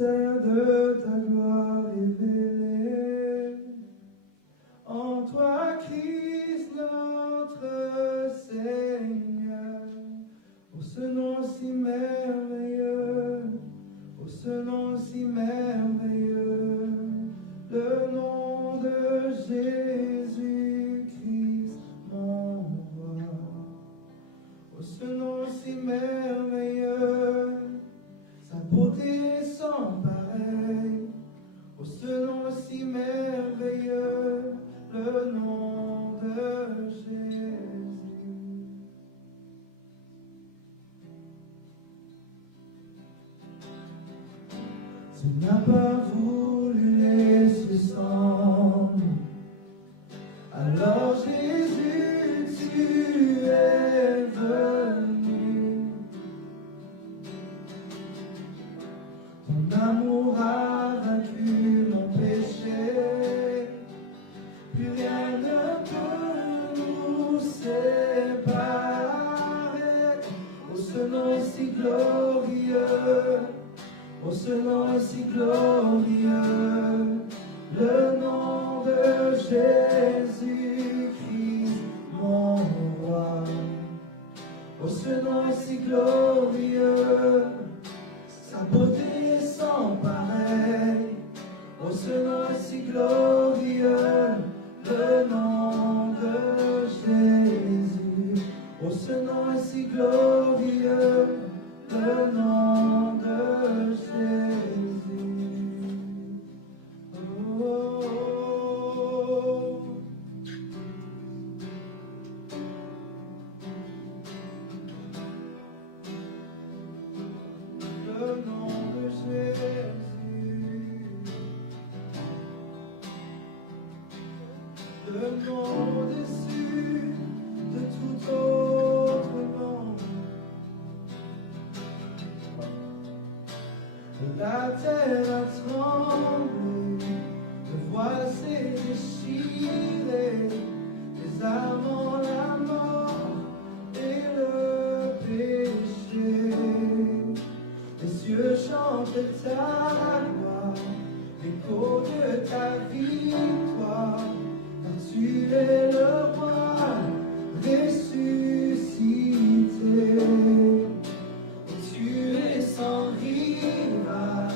mystère de ta gloire révélée. En toi, Christ, notre Seigneur, ô ce nom si merveilleux, ô ce nom si merveilleux, le nom de Jésus-Christ, mon roi. Ô ce nom si merveilleux, sa beauté sans pareil. Ô ce nom si merveilleux, le nom de Jésus. Tu n'as pas voulu laisser sans nous. Alors Jésus, tu es venu. Ton amour a vaincu mon péché. Plus rien ne peut nous séparer. Oh, ce nom si glorieux, oh, ce nom si glorieux, le nom de Jésus-Christ, mon roi. Oh, ce nom si glorieux, sa beauté sans pareil. Oh, ce nom si glorieux, le nom de Jésus. Oh, ce nom si glorieux, le nom de Jésus. Oh, oh, oh. Le nom de Jésus. Le nom au-dessus de tout autre nom. La terre a tremblé, le voile s'est déchiré, les armes, la mort et le péché. Les cieux chantent ta gloire, l'écho de ta victoire. Tu es le roi ressuscité, tu es sans rival,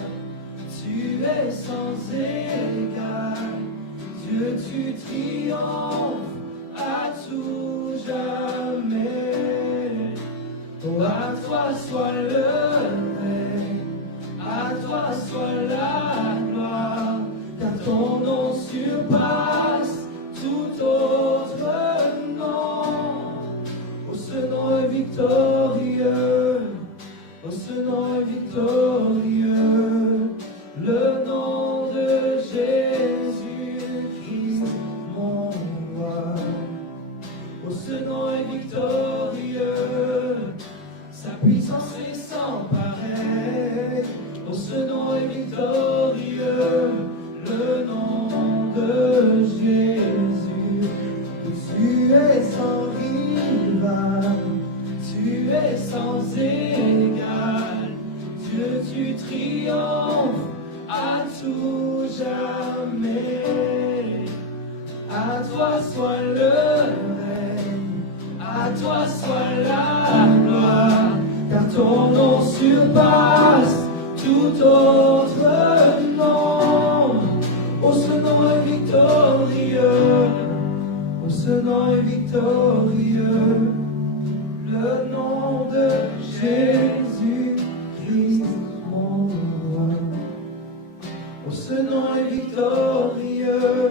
tu es sans égal. Dieu, tu triomphes à tout jamais. Oh, à toi soit le règne, à toi soit la gloire, car ton nom surpasse tout autre nom. Oh, ce nom est victorieux, oh, ce nom est victorieux, le nom de Jésus-Christ, mon roi. Oh, ce nom est victorieux, sa puissance est sans pareil. Oh, ce nom est victorieux, le nom de Jésus. Tu es sans rival, tu es sans égal. Dieu, tu triomphes à tout jamais. À toi soit le règne, à toi soit la gloire, car ton nom surpasse tout autre nom. Oh, ce nom est victorieux, oh, ce nom est victorieux, le nom de Jésus-Christ, mon roi. Oh, ce nom est victorieux,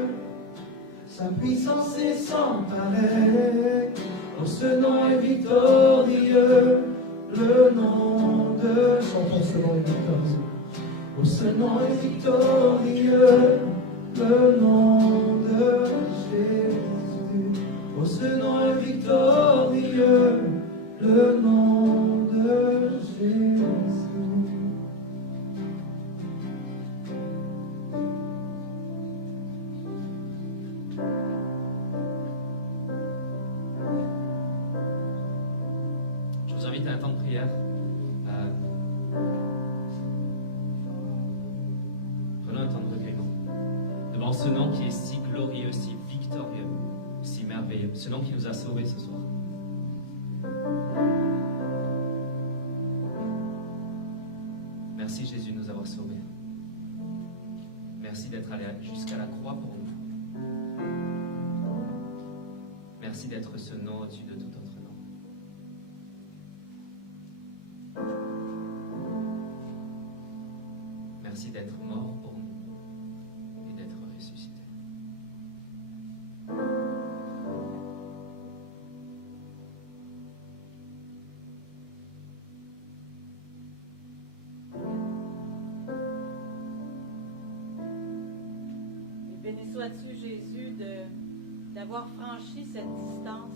sa puissance est sans pareil. Oh, ce nom est victorieux, le nom de... Chantons, ce nom est victorieux. Oh, ce nom est victorieux, le nom de Jésus. Oh, ce nom est victorieux, le nom de Jésus. Je vous invite à un temps de prière. ce nom qui est si glorieux, si victorieux, si merveilleux, ce nom qui nous a sauvés ce soir. Merci Jésus de nous avoir sauvés. Merci d'être allé jusqu'à la croix pour nous. Merci d'être ce nom au-dessus de tout autre nom. Merci d'être mort pour nous et d'être ressuscité. Béni sois-tu, Jésus, d'avoir franchi cette distance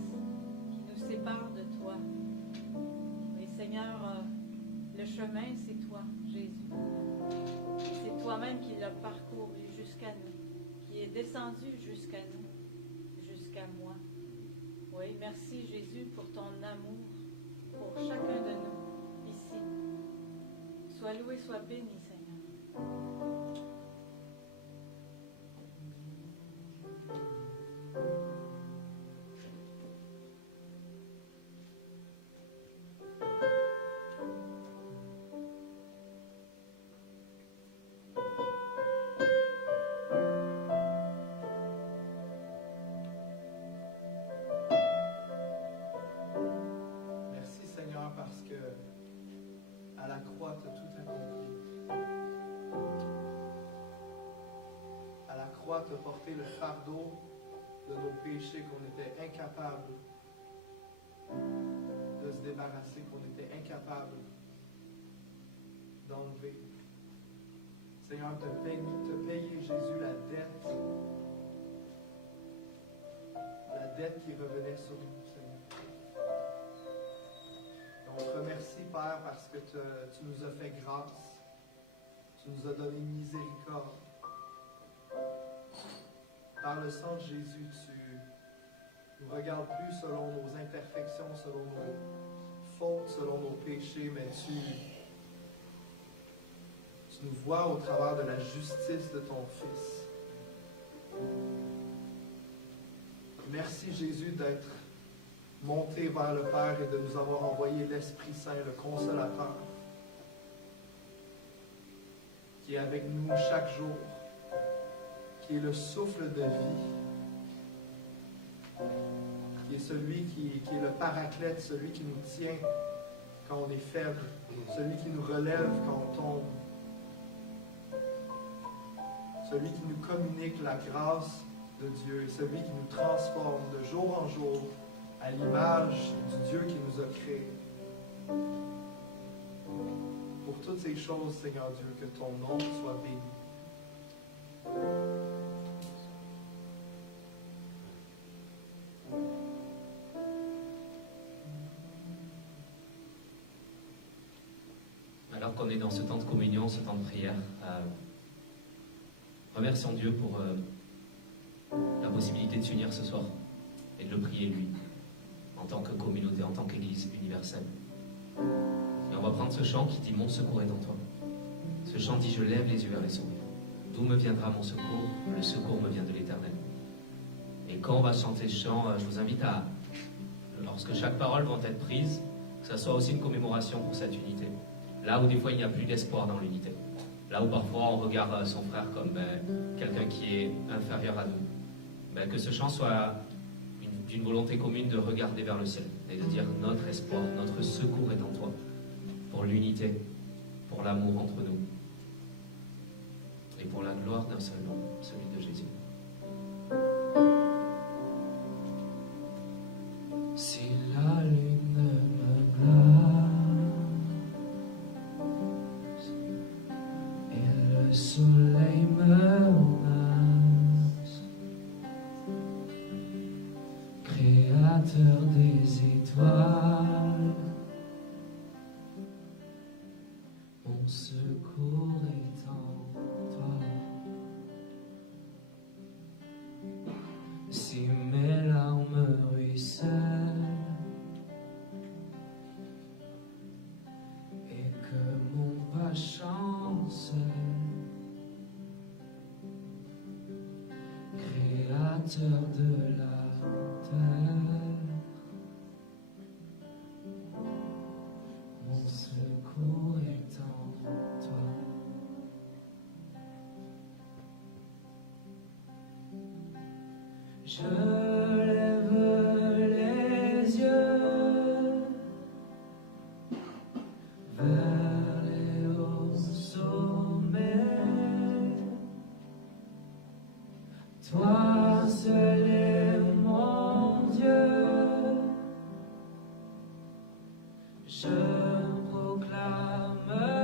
qui nous sépare de toi. Mais Seigneur, le chemin, c'est toi, Jésus. C'est toi-même qui l'as parcouru jusqu'à nous, qui est descendu jusqu'à nous, jusqu'à moi. Oui, merci Jésus pour ton amour, pour chacun de nous ici. Sois loué, sois béni, Seigneur. Merci Seigneur parce que à la croix tu as tout accompli. À la croix tu as porté le fardeau de nos péchés qu'on était incapable de se débarrasser, qu'on était incapable d'enlever. Seigneur, tu as payé Jésus la dette qui revenait sur nous, Seigneur. Et on te remercie, Père, parce que tu nous as fait grâce, tu nous as donné miséricorde. Par le sang de Jésus, tu ne nous regardes plus selon nos imperfections, selon nos fautes, selon nos péchés, mais tu nous vois au travers de la justice de ton Fils. Merci Jésus d'être monté vers le Père et de nous avoir envoyé l'Esprit Saint, le Consolateur, qui est avec nous chaque jour, qui est le souffle de vie, qui est celui qui est le Paraclète, celui qui nous tient quand on est faible, celui qui nous relève quand on tombe, celui qui nous communique la grâce de Dieu, et celui qui nous transforme de jour en jour à l'image du Dieu qui nous a créés. Pour toutes ces choses, Seigneur Dieu, que ton nom soit béni. Alors qu'on est dans ce temps de communion, ce temps de prière, remercions Dieu pour la possibilité de s'unir ce soir et de le prier lui, en tant que communauté, en tant qu'Église universelle. Et on va prendre ce chant qui dit « Mon secours est en toi ». Ce chant dit « Je lève les yeux vers les sourires. D'où me viendra mon secours? Le secours me vient de l'Éternel. » Et quand on va chanter ce chant, je vous invite à, lorsque chaque parole va être prise, que ça soit aussi une commémoration pour cette unité. Là où des fois il n'y a plus d'espoir dans l'unité. Là où parfois on regarde son frère comme quelqu'un qui est inférieur à nous. Que ce chant soit d'une volonté commune de regarder vers le ciel et de dire notre espoir, notre secours est en toi. Pour l'unité, pour l'amour entre nous. Et pour la gloire d'un seul nom, celui de Jésus. Si la lune me glace et le soleil me menace, Créateur des étoiles, mon secours est en toi. Si mes larmes ruissellent Je lève les yeux vers les hauts sommets. Toi seul est mon Dieu. Je proclamerai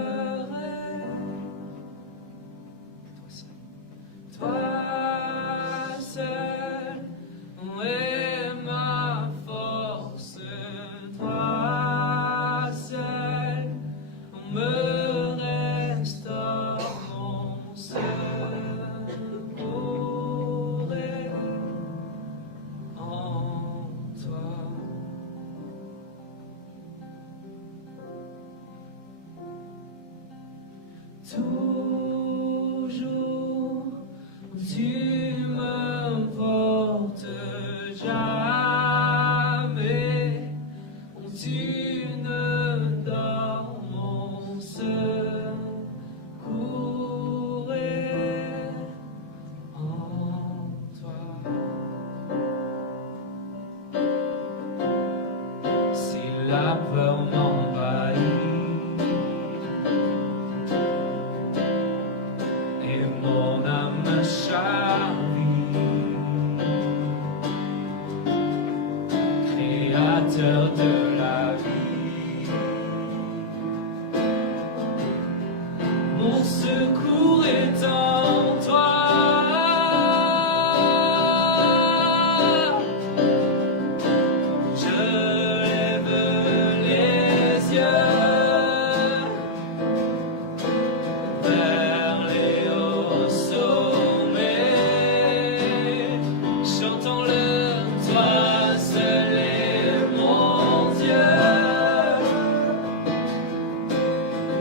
toi seul est ma force, toi seul me restaure mon secours est en toi. Toujours tu me portes, jamais tu ne dors, mon secours est en toi. Si la peur m'envahit et mon âme chavire, Créateur de la vie, mon secours est en toi. Je lève les yeux vers les hauts sommets, chantons-le, toi seul est mon Dieu.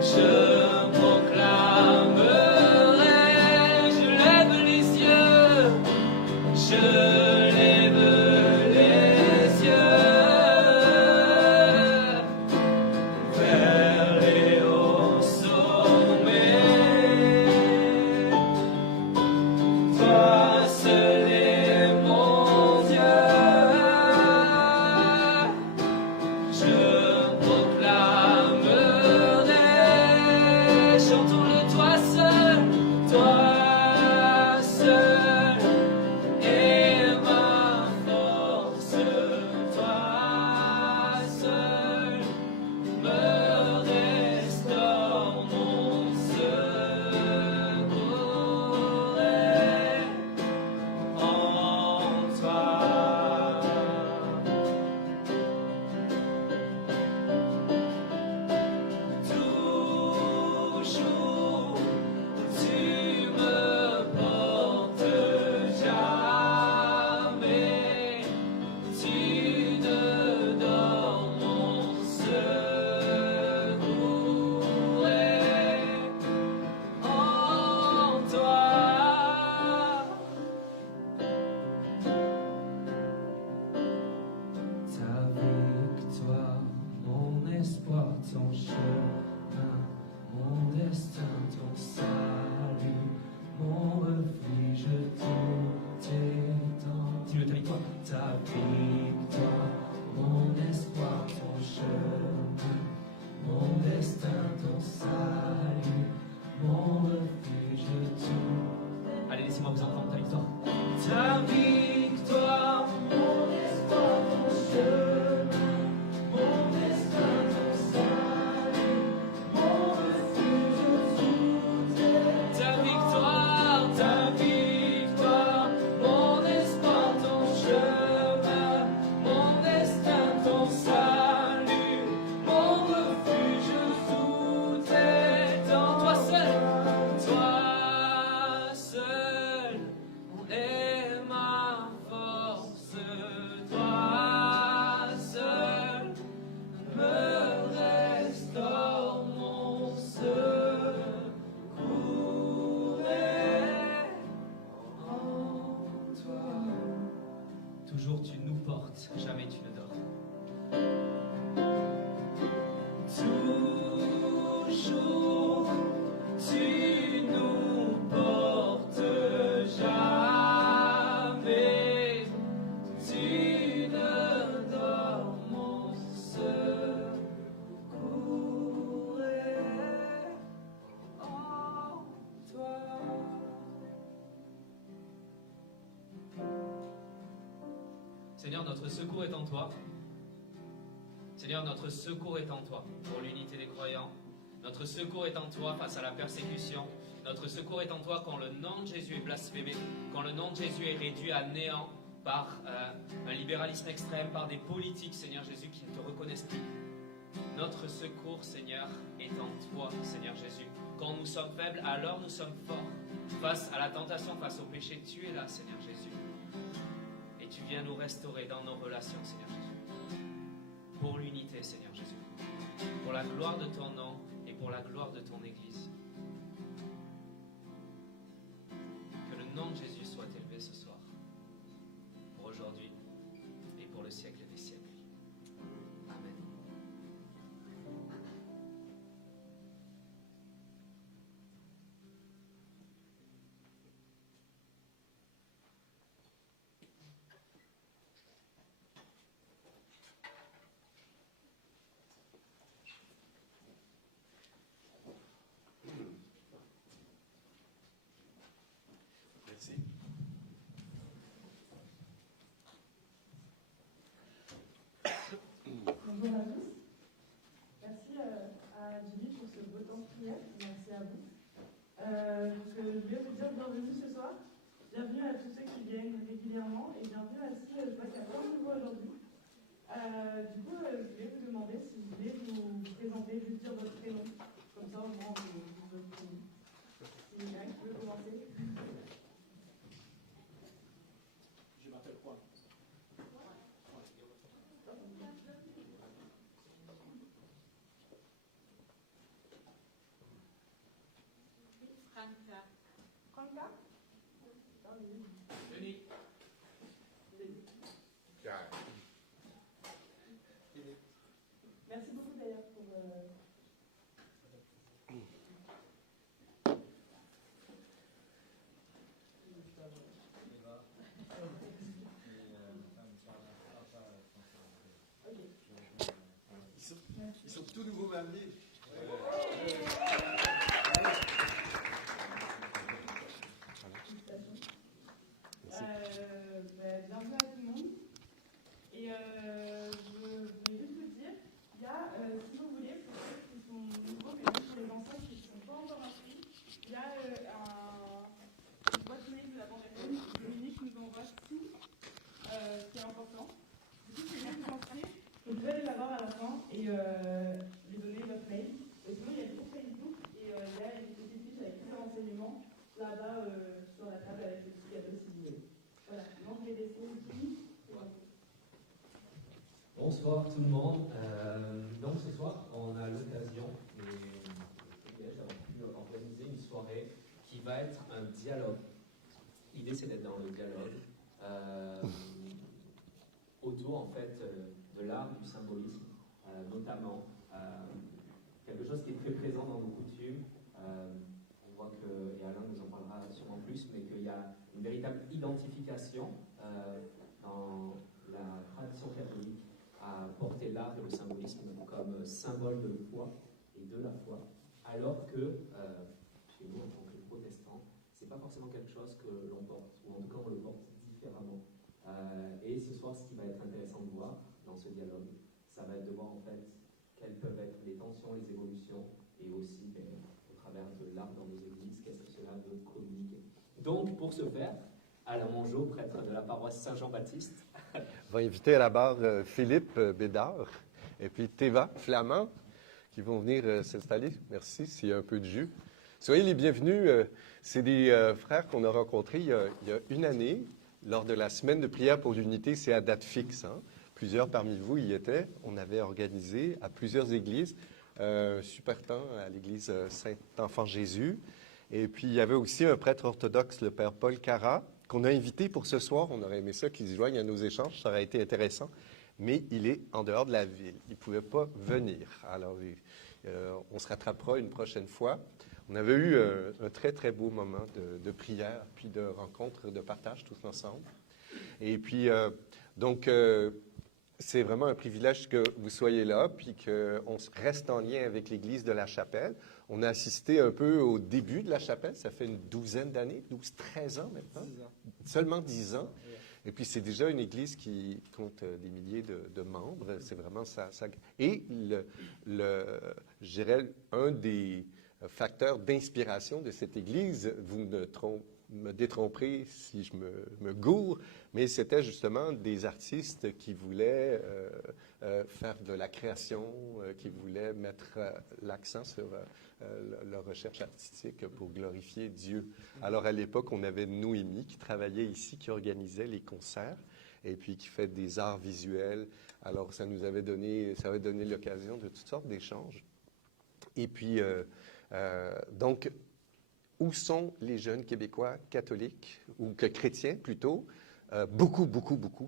Je proclamerai, je lève les yeux, je lève les yeux vers les hauts sommets. Toi seul est mon Dieu. Je proclamerai, chantons-le, toi seul est ma force, toi seul me restaure, mon secours est en toi. Toujours tu me portes, jamais tu ne dors, mon secours est en toi. Ta victoire, mon espoir, ton chemin, mon destin, ton salut, mon refuge, tout est en. Dis-le, ta victoire. Ta victoire, mon espoir, ton chemin, mon destin, ton salut, mon refuge, tout. Allez, laissez-moi vous entendre, ta victoire. Ta victoire, mon espoir, ton chemin, mon destin, ton salut, mon refuge, tout est. Ta victoire, Seigneur, notre secours est en toi. Seigneur, notre secours est en toi pour l'unité des croyants. Notre secours est en toi face à la persécution. Notre secours est en toi quand le nom de Jésus est blasphémé, quand le nom de Jésus est réduit à néant par un libéralisme extrême, par des politiques, Seigneur Jésus, qui ne te reconnaissent plus. Notre secours, Seigneur, est en toi, Seigneur Jésus. Quand nous sommes faibles, alors nous sommes forts. Face à la tentation, face au péché, tu es là, Seigneur Jésus. Et tu viens nous restaurer dans nos relations, Seigneur Jésus. Pour l'unité, Seigneur Jésus. Pour la gloire de ton nom et pour la gloire de ton Église. Que le nom de Jésus soit élevé ce soir. Pour aujourd'hui et pour le siècle des siècles. Amen. Merci. Bonjour à tous. Merci à Julie pour ce beau temps de prière. Merci à vous. Donc, je voulais vous dire bienvenue ce soir. Bienvenue à tous ceux qui viennent régulièrement et bienvenue à ceux, je vois qu'il y a plein de nouveaux aujourd'hui. Du coup, je voulais vous demander si vous voulez vous présenter, juste dire votre prénom. Comme ça, au moins, vous retrouvez. Si quelqu'un qui veut commencer. Je m'appelle Juan. Franca. Franca? Denis. Merci beaucoup d'ailleurs pour. Ils sont tout nouveaux mariés. Bienvenue à tout le monde. Et je voulais juste vous dire, il y a, si vous voulez, pour ceux qui sont nouveaux, mais même pour les anciens qui ne sont pas encore inscrits, il y a une boîte mail de la bande FM que Dominique nous envoie tout, qui est important. Du coup, c'est bien de vous inscrire. Vous devez aller la voir à la fin et lui donner votre mail. Et sinon, il y a tout Facebook et il y a une petite fiche avec tous les renseignements là-bas sur la table avec le petit cadeau si vous voulez. Voilà, donc je vais laisser ici. Bonsoir tout le monde. Donc ce soir, on a l'occasion et le privilège d'avoir pu organiser une soirée qui va être un dialogue. L'idée, c'est d'être dans le dialogue autour en fait de l'art du symbolisme, notamment quelque chose qui est très présent dans nos coutumes. On voit que, et Alain nous en parlera sûrement plus, mais qu'il y a une véritable identification dans la tradition catholique à porter l'art et le symbolisme comme symbole de foi et de la foi, alors que chez nous, en tant que protestants, c'est pas forcément quelque chose que l'on porte, ou en tout cas on le porte différemment. Et ce soir, ce qui va être intéressant de voir dans ce dialogue, ça va être de voir en fait quelles peuvent être les tensions, les évolutions, et aussi au travers de l'art dans nos églises, qu'est-ce que cela veut communiquer. Donc, pour ce faire, Alain Mongeau, prêtre de la paroisse Saint-Jean-Baptiste. On va inviter à la barre Philippe Bédard et puis Théva Flamand qui vont venir s'installer. Merci, s'il y a un peu de jus. Soyez les bienvenus. C'est des frères qu'on a rencontrés il y a une année lors de la semaine de prière pour l'unité. C'est à date fixe. Hein. Plusieurs parmi vous y étaient. On avait organisé à plusieurs églises super temps à l'église Saint-Enfant-Jésus. Et puis, il y avait aussi un prêtre orthodoxe, le père Paul Cara, qu'on a invité pour ce soir. On aurait aimé ça qu'il se joigne à nos échanges. Ça aurait été intéressant. Mais il est en dehors de la ville. Il ne pouvait pas venir. Alors, on se rattrapera une prochaine fois. On avait eu un très, très beau moment de prière, puis de rencontre, de partage tous ensemble. Et puis, donc, c'est vraiment un privilège que vous soyez là, puis qu'on reste en lien avec l'Église de la Chapelle. On a assisté un peu au début de la Chapelle, ça fait une douzaine d'années, 12, 13 ans maintenant. 10 ans. Seulement 10 ans. Et puis, c'est déjà une église qui compte des milliers de membres. C'est vraiment ça. Et je dirais, un des facteurs d'inspiration de cette église, vous me détromperez si je me gourre, mais c'était justement des artistes qui voulaient faire de la création, qui voulaient mettre l'accent sur leur recherche artistique pour glorifier Dieu. Alors, à l'époque, on avait Noémie qui travaillait ici, qui organisait les concerts et puis qui fait des arts visuels. Alors, ça avait donné l'occasion de toutes sortes d'échanges. Et puis, donc, où sont les jeunes Québécois catholiques, ou chrétiens plutôt? Beaucoup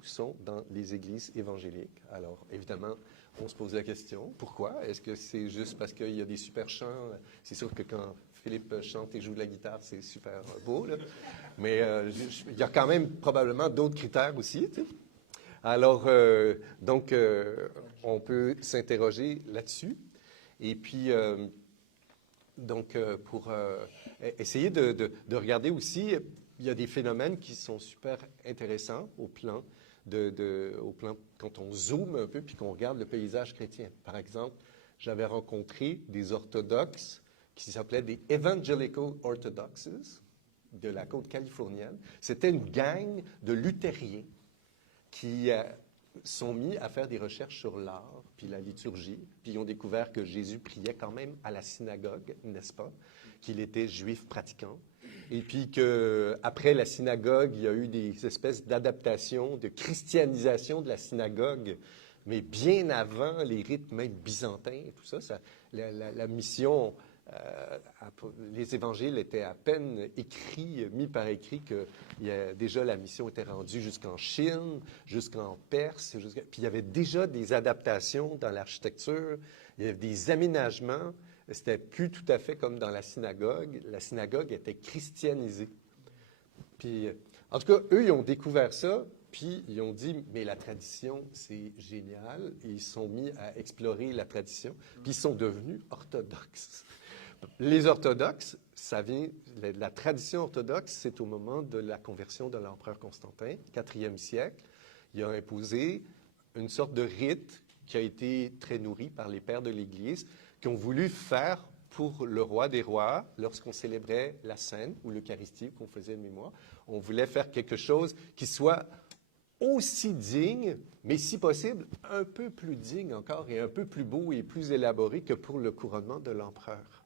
sont dans les églises évangéliques. Alors, évidemment, on se pose la question, pourquoi? Est-ce que c'est juste parce qu'il y a des super chants? C'est sûr que quand Philippe chante et joue de la guitare, c'est super beau, là. Mais il y a quand même probablement d'autres critères aussi, tu sais. Alors, donc, on peut s'interroger là-dessus. Et puis, donc, pour essayer de regarder aussi, il y a des phénomènes qui sont super intéressants au plan quand on zoome un peu puis qu'on regarde le paysage chrétien. Par exemple, j'avais rencontré des orthodoxes qui s'appelaient des Evangelical Orthodoxes de la côte californienne. C'était une gang de luthériens qui sont mis à faire des recherches sur l'art puis la liturgie, puis ils ont découvert que Jésus priait quand même à la synagogue, n'est-ce pas? Qu'il était juif pratiquant. Et puis qu'après la synagogue, il y a eu des espèces d'adaptations, de christianisation de la synagogue, mais bien avant les rites même byzantins et tout ça, la mission, les évangiles étaient à peine écrits, mis par écrit, que déjà la mission était rendue jusqu'en Chine, jusqu'en Perse, puis il y avait déjà des adaptations dans l'architecture, il y avait des aménagements. C'était plus tout à fait comme dans la synagogue. La synagogue était christianisée. Puis, en tout cas, eux, ils ont découvert ça, puis ils ont dit, mais la tradition, c'est génial. Et ils se sont mis à explorer la tradition, puis ils sont devenus orthodoxes. Les orthodoxes, ça vient, la tradition orthodoxe, c'est au moment de la conversion de l'empereur Constantin, 4e siècle. Il a imposé une sorte de rite qui a été très nourri par les pères de l'Église, qui ont voulu faire pour le roi des rois, lorsqu'on célébrait la Seine ou l'Eucharistie, qu'on faisait de mémoire, on voulait faire quelque chose qui soit aussi digne, mais si possible, un peu plus digne encore et un peu plus beau et plus élaboré que pour le couronnement de l'empereur.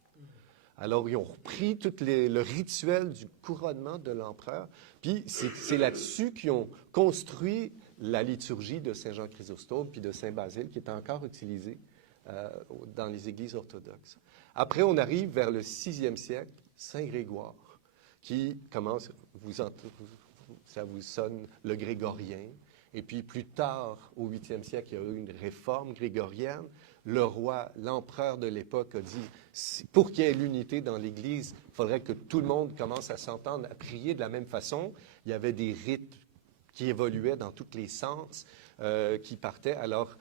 Alors, ils ont repris tout le rituel du couronnement de l'empereur, puis c'est là-dessus qu'ils ont construit la liturgie de Saint Jean Chrysostome puis de Saint Basile, qui est encore utilisée dans les églises orthodoxes. Après, on arrive vers le 6e siècle, Saint Grégoire, qui commence, ça vous sonne le grégorien, et puis plus tard, au 8e siècle, il y a eu une réforme grégorienne. Le roi, l'empereur de l'époque a dit, pour qu'il y ait l'unité dans l'Église, il faudrait que tout le monde commence à s'entendre, à prier de la même façon. Il y avait des rites qui évoluaient dans tous les sens, qui partaient. Alors,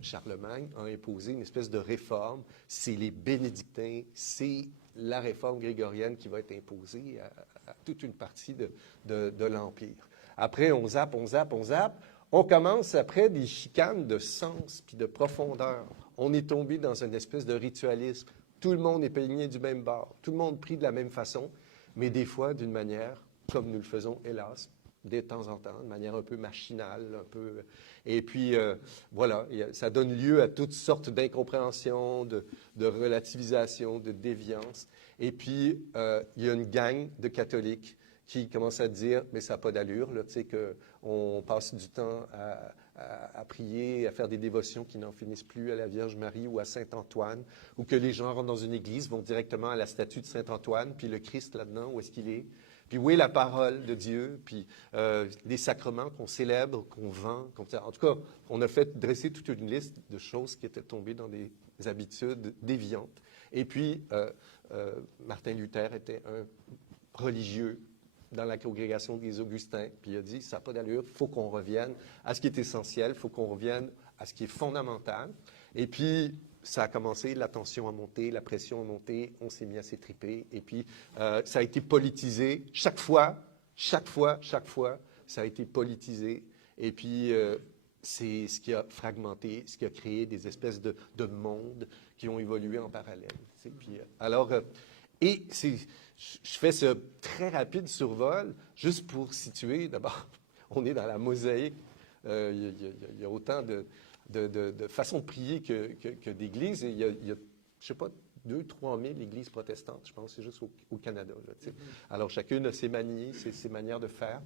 Charlemagne a imposé une espèce de réforme. C'est les bénédictins, c'est la réforme grégorienne qui va être imposée à toute une partie de l'Empire. Après, on zappe. On commence après des chicanes de sens puis de profondeur. On est tombé dans une espèce de ritualisme. Tout le monde est peigné du même bord. Tout le monde prie de la même façon, mais des fois d'une manière, comme nous le faisons, hélas, de temps en temps, de manière un peu machinale, un peu. Et puis, voilà, ça donne lieu à toutes sortes d'incompréhensions, de relativisation, de déviance. Et puis, il y a une gang de catholiques qui commencent à dire, mais ça n'a pas d'allure, là, tu sais, qu'on passe du temps à prier, à faire des dévotions qui n'en finissent plus à la Vierge Marie ou à Saint-Antoine, ou que les gens rentrent dans une église, vont directement à la statue de Saint-Antoine, puis le Christ là-dedans, où est-ce qu'il est? Puis où est la parole de Dieu? Puis les sacrements qu'on célèbre, qu'on vend. En tout cas, on a fait dresser toute une liste de choses qui étaient tombées dans des habitudes déviantes. Et puis, Martin Luther était un religieux dans la congrégation des Augustins. Puis il a dit, ça n'a pas d'allure, il faut qu'on revienne à ce qui est essentiel, il faut qu'on revienne à ce qui est fondamental. Et puis, ça a commencé, la tension a monté, la pression a monté, on s'est mis à s'étriper. Et puis, ça a été politisé. Chaque fois, ça a été politisé. Et puis, c'est ce qui a fragmenté, ce qui a créé des espèces de mondes qui ont évolué en parallèle. Puis, alors, je fais ce très rapide survol juste pour situer, d'abord, on est dans la mosaïque. Il y a autant de façons de prier que d'églises. Il y a, je ne sais pas, 2-3 000 églises protestantes, je pense, c'est juste au Canada. Là, alors, chacune a ses manies, ses manières de faire.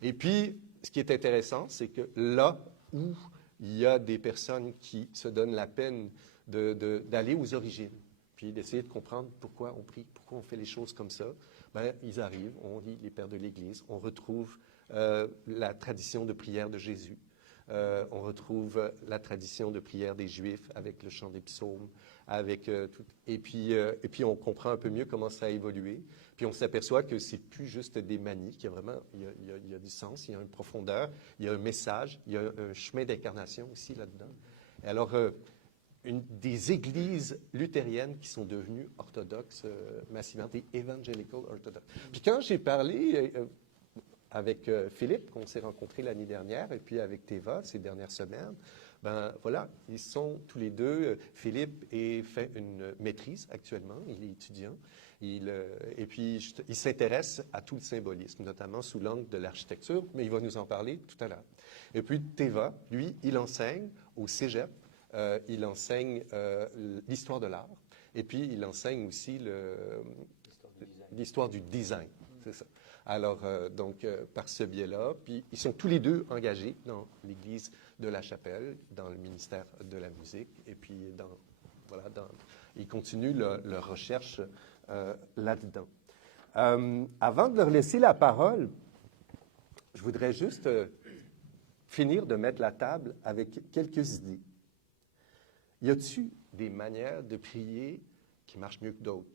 Et puis, ce qui est intéressant, c'est que là où il y a des personnes qui se donnent la peine d'aller aux origines, puis d'essayer de comprendre pourquoi on prie, pourquoi on fait les choses comme ça, bien, ils arrivent, on lit les pères de l'Église, on retrouve la tradition de prière de Jésus. On retrouve la tradition de prière des Juifs avec le chant des psaumes, avec tout. Et puis on comprend un peu mieux comment ça a évolué. Puis on s'aperçoit que c'est plus juste des manies, qu'il y a vraiment, il y a du sens, il y a une profondeur, il y a un message, il y a un chemin d'incarnation aussi là-dedans. Et alors, des églises luthériennes qui sont devenues orthodoxes massivement, des evangelical orthodoxes. Puis quand j'ai parlé avec Philippe, qu'on s'est rencontré l'année dernière, et puis avec Teva ces dernières semaines, ben voilà, ils sont tous les deux. Philippe fait une maîtrise actuellement, il est étudiant, et puis il s'intéresse à tout le symbolisme, notamment sous l'angle de l'architecture, mais il va nous en parler tout à l'heure. Et puis Teva, lui, il enseigne au Cégep, il enseigne l'histoire de l'art, et puis il enseigne aussi l'histoire du design, c'est ça. Alors, par ce biais-là, puis ils sont tous les deux engagés dans l'Église de la Chapelle, dans le ministère de la musique, et puis ils continuent leur recherche là-dedans. Avant de leur laisser la parole, je voudrais juste finir de mettre la table avec quelques idées. Y a-t-il des manières de prier qui marchent mieux que d'autres?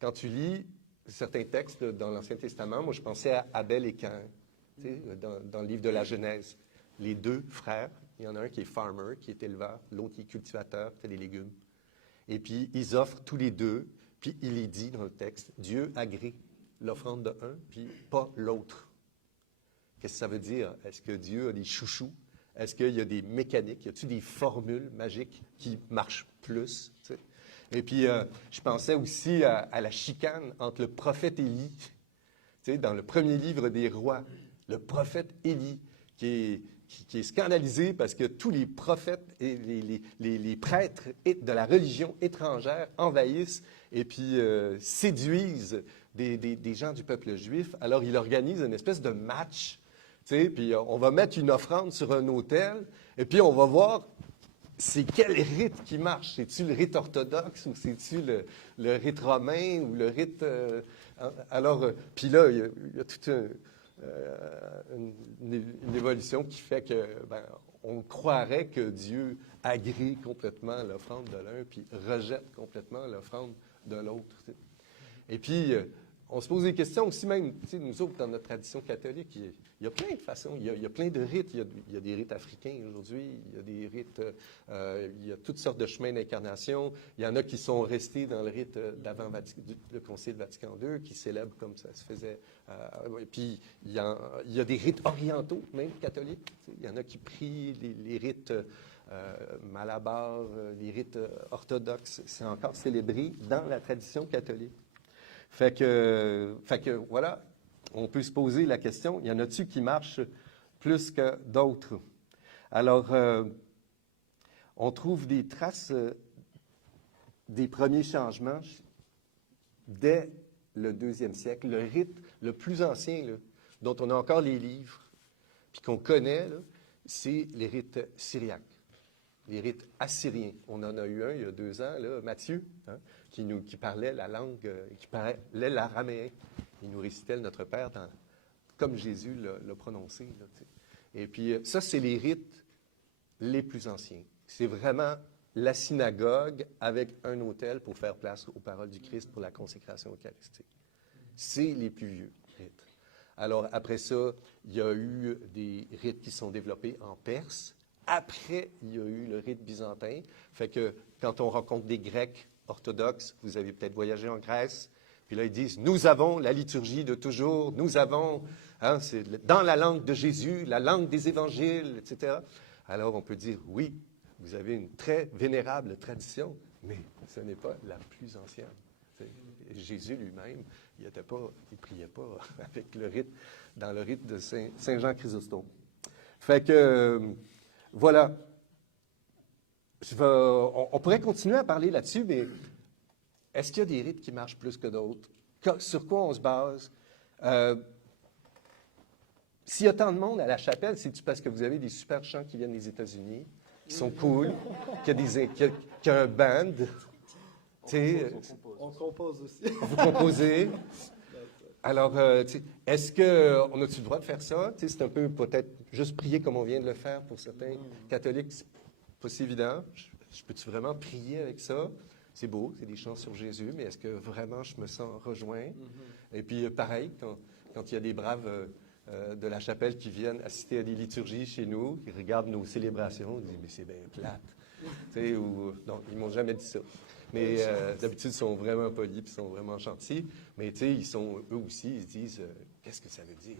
Quand tu lis certains textes dans l'Ancien Testament, moi je pensais à Abel et Caïn, dans le livre de la Genèse. Les deux frères, il y en a un qui est farmer, qui est éleveur, l'autre qui est cultivateur, fait des légumes. Et puis ils offrent tous les deux, puis il est dit dans le texte, Dieu agrée l'offrande de un, puis pas l'autre. Qu'est-ce que ça veut dire? Est-ce que Dieu a des chouchous? Est-ce qu'il y a des mécaniques? Y a-t-il des formules magiques qui marchent plus? T'sais? Et puis, je pensais aussi à la chicane entre le prophète Élie, dans le premier livre des rois, le prophète Élie, qui est scandalisé parce que tous les prophètes et les prêtres de la religion étrangère envahissent et puis séduisent des gens du peuple juif. Alors, il organise une espèce de match, puis on va mettre une offrande sur un autel, et puis on va voir c'est quel rite qui marche. C'est-tu le rite orthodoxe ou c'est-tu le rite romain ou le rite... puis là, il y a toute une évolution qui fait que on croirait que Dieu agrée complètement l'offrande de l'un puis rejette complètement l'offrande de l'autre. Et puis, on se pose des questions aussi même, nous autres, dans notre tradition catholique, il y a plein de façons, il y a plein de rites. Il y a des rites africains aujourd'hui, il y a des rites, il y a toutes sortes de chemins d'incarnation. Il y en a qui sont restés dans le rite d'avant le Concile Vatican II, qui célèbrent comme ça se faisait. Et puis, il y a des rites orientaux, même catholiques. Il y en a qui prient les rites malabars, les rites orthodoxes. C'est encore célébré dans la tradition catholique. Fait que voilà, on peut se poser la question, y en a-tu qui marchent plus que d'autres? Alors, on trouve des traces des premiers changements dès le 2e siècle. Le rite le plus ancien, là, dont on a encore les livres, puis qu'on connaît, là, c'est les rites syriaques, les rites assyriens. On en a eu un il y a 2 ans, là, Matthieu, qui parlait la langue, qui parlait l'araméen. Il nous récitait Notre Père comme Jésus l'a prononcé. Là, et puis, ça, c'est les rites les plus anciens. C'est vraiment la synagogue avec un autel pour faire place aux paroles du Christ pour la consécration eucharistique. C'est les plus vieux rites. Alors, après ça, il y a eu des rites qui sont développés en Perse. Après, il y a eu le rite byzantin. Fait que quand on rencontre des Grecs orthodoxes, vous avez peut-être voyagé en Grèce, Puis là, ils disent, nous avons la liturgie de toujours, nous avons, hein, c'est dans la langue de Jésus, la langue des évangiles, etc. Alors, on peut dire, oui, vous avez une très vénérable tradition, mais ce n'est pas la plus ancienne. Jésus lui-même, il ne priait pas avec le rite, dans le rite de Saint Jean Chrysostome. Fait que, voilà. On pourrait continuer à parler là-dessus, mais est-ce qu'il y a des rites qui marchent plus que d'autres? Sur quoi on se base? S'il y a tant de monde à la chapelle, c'est-tu parce que vous avez des super chants qui viennent des États-Unis, qui sont cool, qu'il y a un band? On compose aussi. Vous composez. Alors, est-ce qu'on a-tu le droit de faire ça? C'est un peu peut-être juste prier comme on vient de le faire pour certains catholiques. C'est pas si évident. Je peux-tu vraiment prier avec ça? C'est beau, c'est des chants sur Jésus, mais est-ce que vraiment je me sens rejoint? Et puis, pareil, quand il y a des braves de la chapelle qui viennent assister à des liturgies chez nous, ils regardent nos célébrations, ils disent, mais c'est bien plate. Non, ils m'ont jamais dit ça. Mais d'habitude, ils sont vraiment polis, puis ils sont vraiment gentils. Mais tu sais, eux aussi, ils se disent, qu'est-ce que ça veut dire?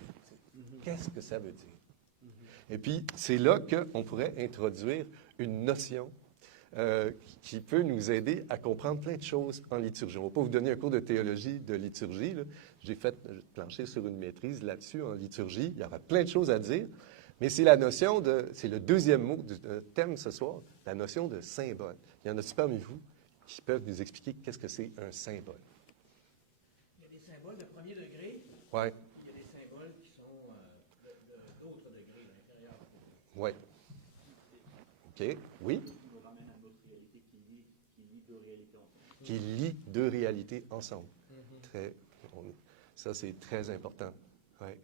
Qu'est-ce que ça veut dire? Et puis, c'est là qu'on pourrait introduire une notion qui peut nous aider à comprendre plein de choses en liturgie. On ne va pas vous donner un cours de théologie de liturgie. J'ai planché sur une maîtrise là-dessus en liturgie. Il y aura plein de choses à dire. Mais c'est c'est le deuxième mot du thème ce soir, la notion de symbole. Il y en a-t-il parmi vous qui peuvent nous expliquer qu'est-ce que c'est un symbole? Il y a des symboles de premier degré. Oui. Il y a des symboles qui sont d'autres degrés, à l'intérieur. Oui. OK. Oui? Qui nous ramène à notre réalité, qui lie deux réalités ensemble. Qui lie deux réalités ensemble. Ça, c'est très important. Ouais.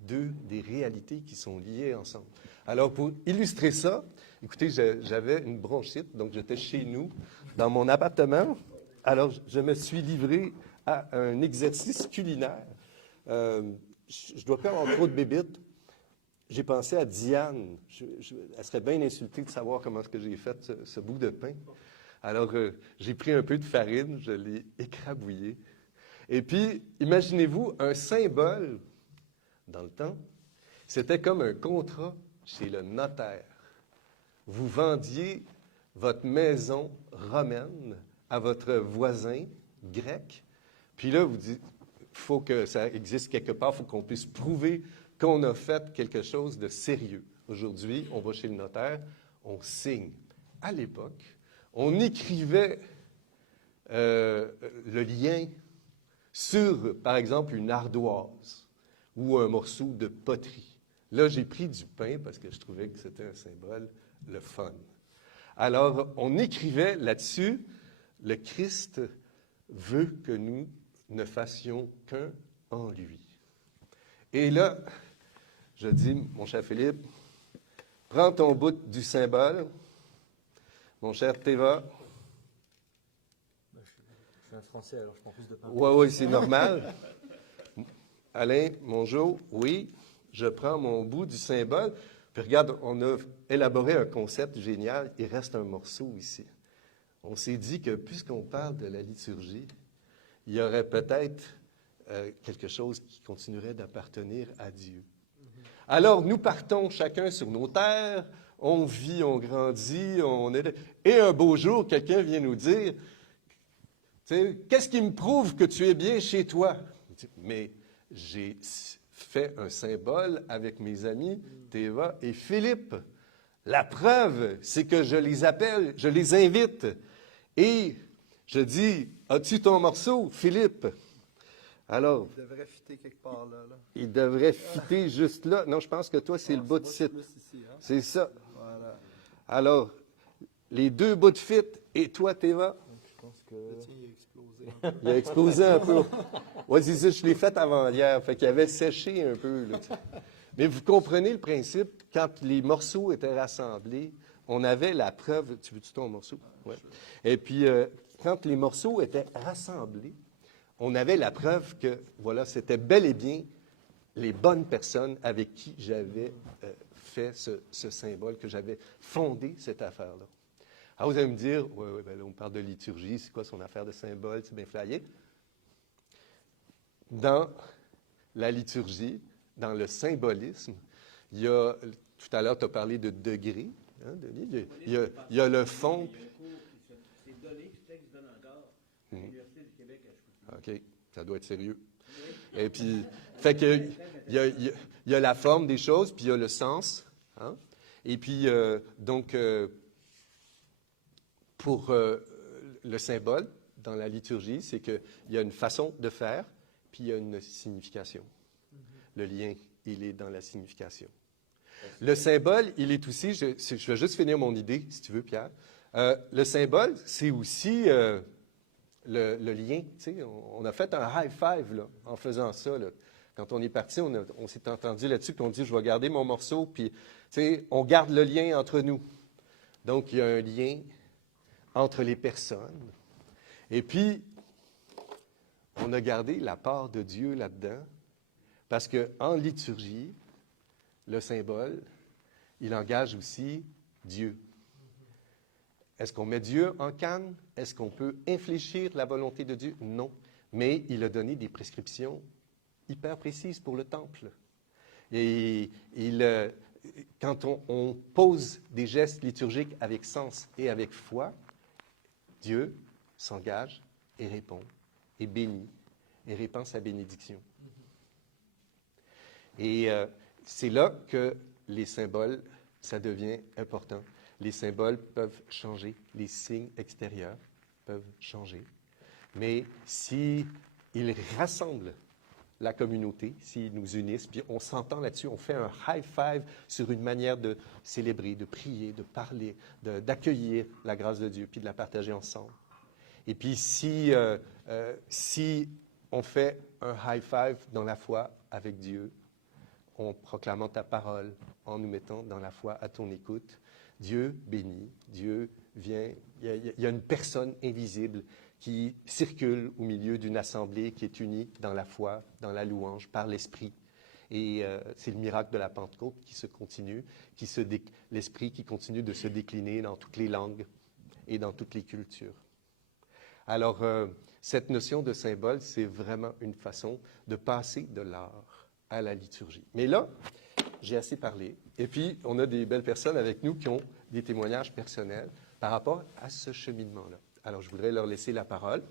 Des réalités qui sont liées ensemble. Alors, pour illustrer ça, écoutez, j'avais une bronchite, donc j'étais chez nous, dans mon appartement. Alors, je me suis livré à un exercice culinaire. Je dois pas avoir trop de bébites. J'ai pensé à Diane. Elle serait bien insultée de savoir comment est-ce que j'ai fait ce bout de pain. Alors, j'ai pris un peu de farine, je l'ai écrabouillé. Et puis, imaginez-vous un symbole dans le temps, c'était comme un contrat chez le notaire. Vous vendiez votre maison romaine à votre voisin grec, puis là, vous dites, il faut que ça existe quelque part, il faut qu'on puisse prouver qu'on a fait quelque chose de sérieux. Aujourd'hui, on va chez le notaire, on signe. À l'époque, on écrivait le lien sur, par exemple, une ardoise ou un morceau de poterie. Là, j'ai pris du pain parce que je trouvais que c'était un symbole, le fun. Alors, on écrivait là-dessus, le Christ veut que nous ne fassions qu'un en lui. Et là, je dis, mon cher Philippe, prends ton bout du symbole. Mon cher Théva. Je suis un Français, alors je prends plus de pain. Oui, c'est normal. Alain, bonjour. Oui, je prends mon bout du symbole. Puis regarde, on a élaboré un concept génial. Il reste un morceau ici. On s'est dit que puisqu'on parle de la liturgie, il y aurait peut-être quelque chose qui continuerait d'appartenir à Dieu. Alors, nous partons chacun sur nos terres, on vit, on grandit, et un beau jour, quelqu'un vient nous dire, qu'est-ce qui me prouve que tu es bien chez toi? Mais j'ai fait un symbole avec mes amis, Théva et Philippe. La preuve, c'est que je les appelle, je les invite. Et je dis, as-tu ton morceau, Philippe? Alors, Il devrait fitter quelque part là. il devrait fitter juste là. Non, je pense que toi, c'est le bout de site. C'est ça. Voilà. Alors, les deux bouts de fit et toi, Théva? Je pense que... Le tien est explosé. Il a explosé un peu. Oui, c'est ça, je l'ai fait avant hier. Fait qu'il avait séché un peu. Là, mais vous comprenez le principe, quand les morceaux étaient rassemblés, on avait la preuve. Tu veux-tu ton morceau? Ouais. Et puis, quand les morceaux étaient rassemblés, on avait la preuve que, voilà, c'était bel et bien les bonnes personnes avec qui j'avais fait ce symbole, que j'avais fondé cette affaire-là. Alors, vous allez me dire, oui, ben là, on parle de liturgie, c'est quoi son affaire de symbole, c'est bien flyé. dans la liturgie, dans le symbolisme, il y a, tout à l'heure, tu as parlé de degrés, hein, Denis? Il y a le fond. Il y a un cours qui c'est donné, ce texte donne encore à l'Université du Québec à Chicoutimi. OK, ça doit être sérieux. Et puis, fait que, il y a la forme des choses, puis il y a le sens. Hein? Et puis, pour le symbole dans la liturgie, c'est qu'il y a une façon de faire, puis il y a une signification. Le lien, il est dans la signification. Le symbole, il est aussi, je vais juste finir mon idée, si tu veux, Pierre. Le symbole, c'est aussi le lien. Tu sais, on a fait un high five là, en faisant ça. Là. Quand on est parti, on s'est entendu là-dessus, puis on dit, je vais garder mon morceau, puis tu sais, on garde le lien entre nous. Donc, il y a un lien entre les personnes. Et puis, on a gardé la part de Dieu là-dedans, parce qu'en liturgie, le symbole, il engage aussi Dieu. Est-ce qu'on met Dieu en canne? Est-ce qu'on peut infléchir la volonté de Dieu? Non. Mais il a donné des prescriptions hyper précises pour le temple. Et quand on pose des gestes liturgiques avec sens et avec foi, Dieu s'engage et répond, et bénit, et répand sa bénédiction. Et c'est là que les symboles, ça devient important. Les symboles peuvent changer, les signes extérieurs peuvent changer. Mais s'ils rassemblent la communauté, s'ils nous unissent, puis on s'entend là-dessus, on fait un high five sur une manière de célébrer, de prier, de parler, d'accueillir la grâce de Dieu, puis de la partager ensemble. Et puis si on fait un high five dans la foi avec Dieu, en proclamant ta parole, en nous mettant dans la foi à ton écoute, Dieu bénit, Dieu vient. Il y a une personne invisible qui circule au milieu d'une assemblée qui est unie dans la foi, dans la louange, par l'Esprit. Et c'est le miracle de la Pentecôte qui se continue, l'Esprit qui continue de se décliner dans toutes les langues et dans toutes les cultures. Alors, cette notion de symbole, c'est vraiment une façon de passer de l'art à la liturgie. Mais là, j'ai assez parlé. Et puis, on a des belles personnes avec nous qui ont des témoignages personnels par rapport à ce cheminement-là. Alors, je voudrais leur laisser la parole,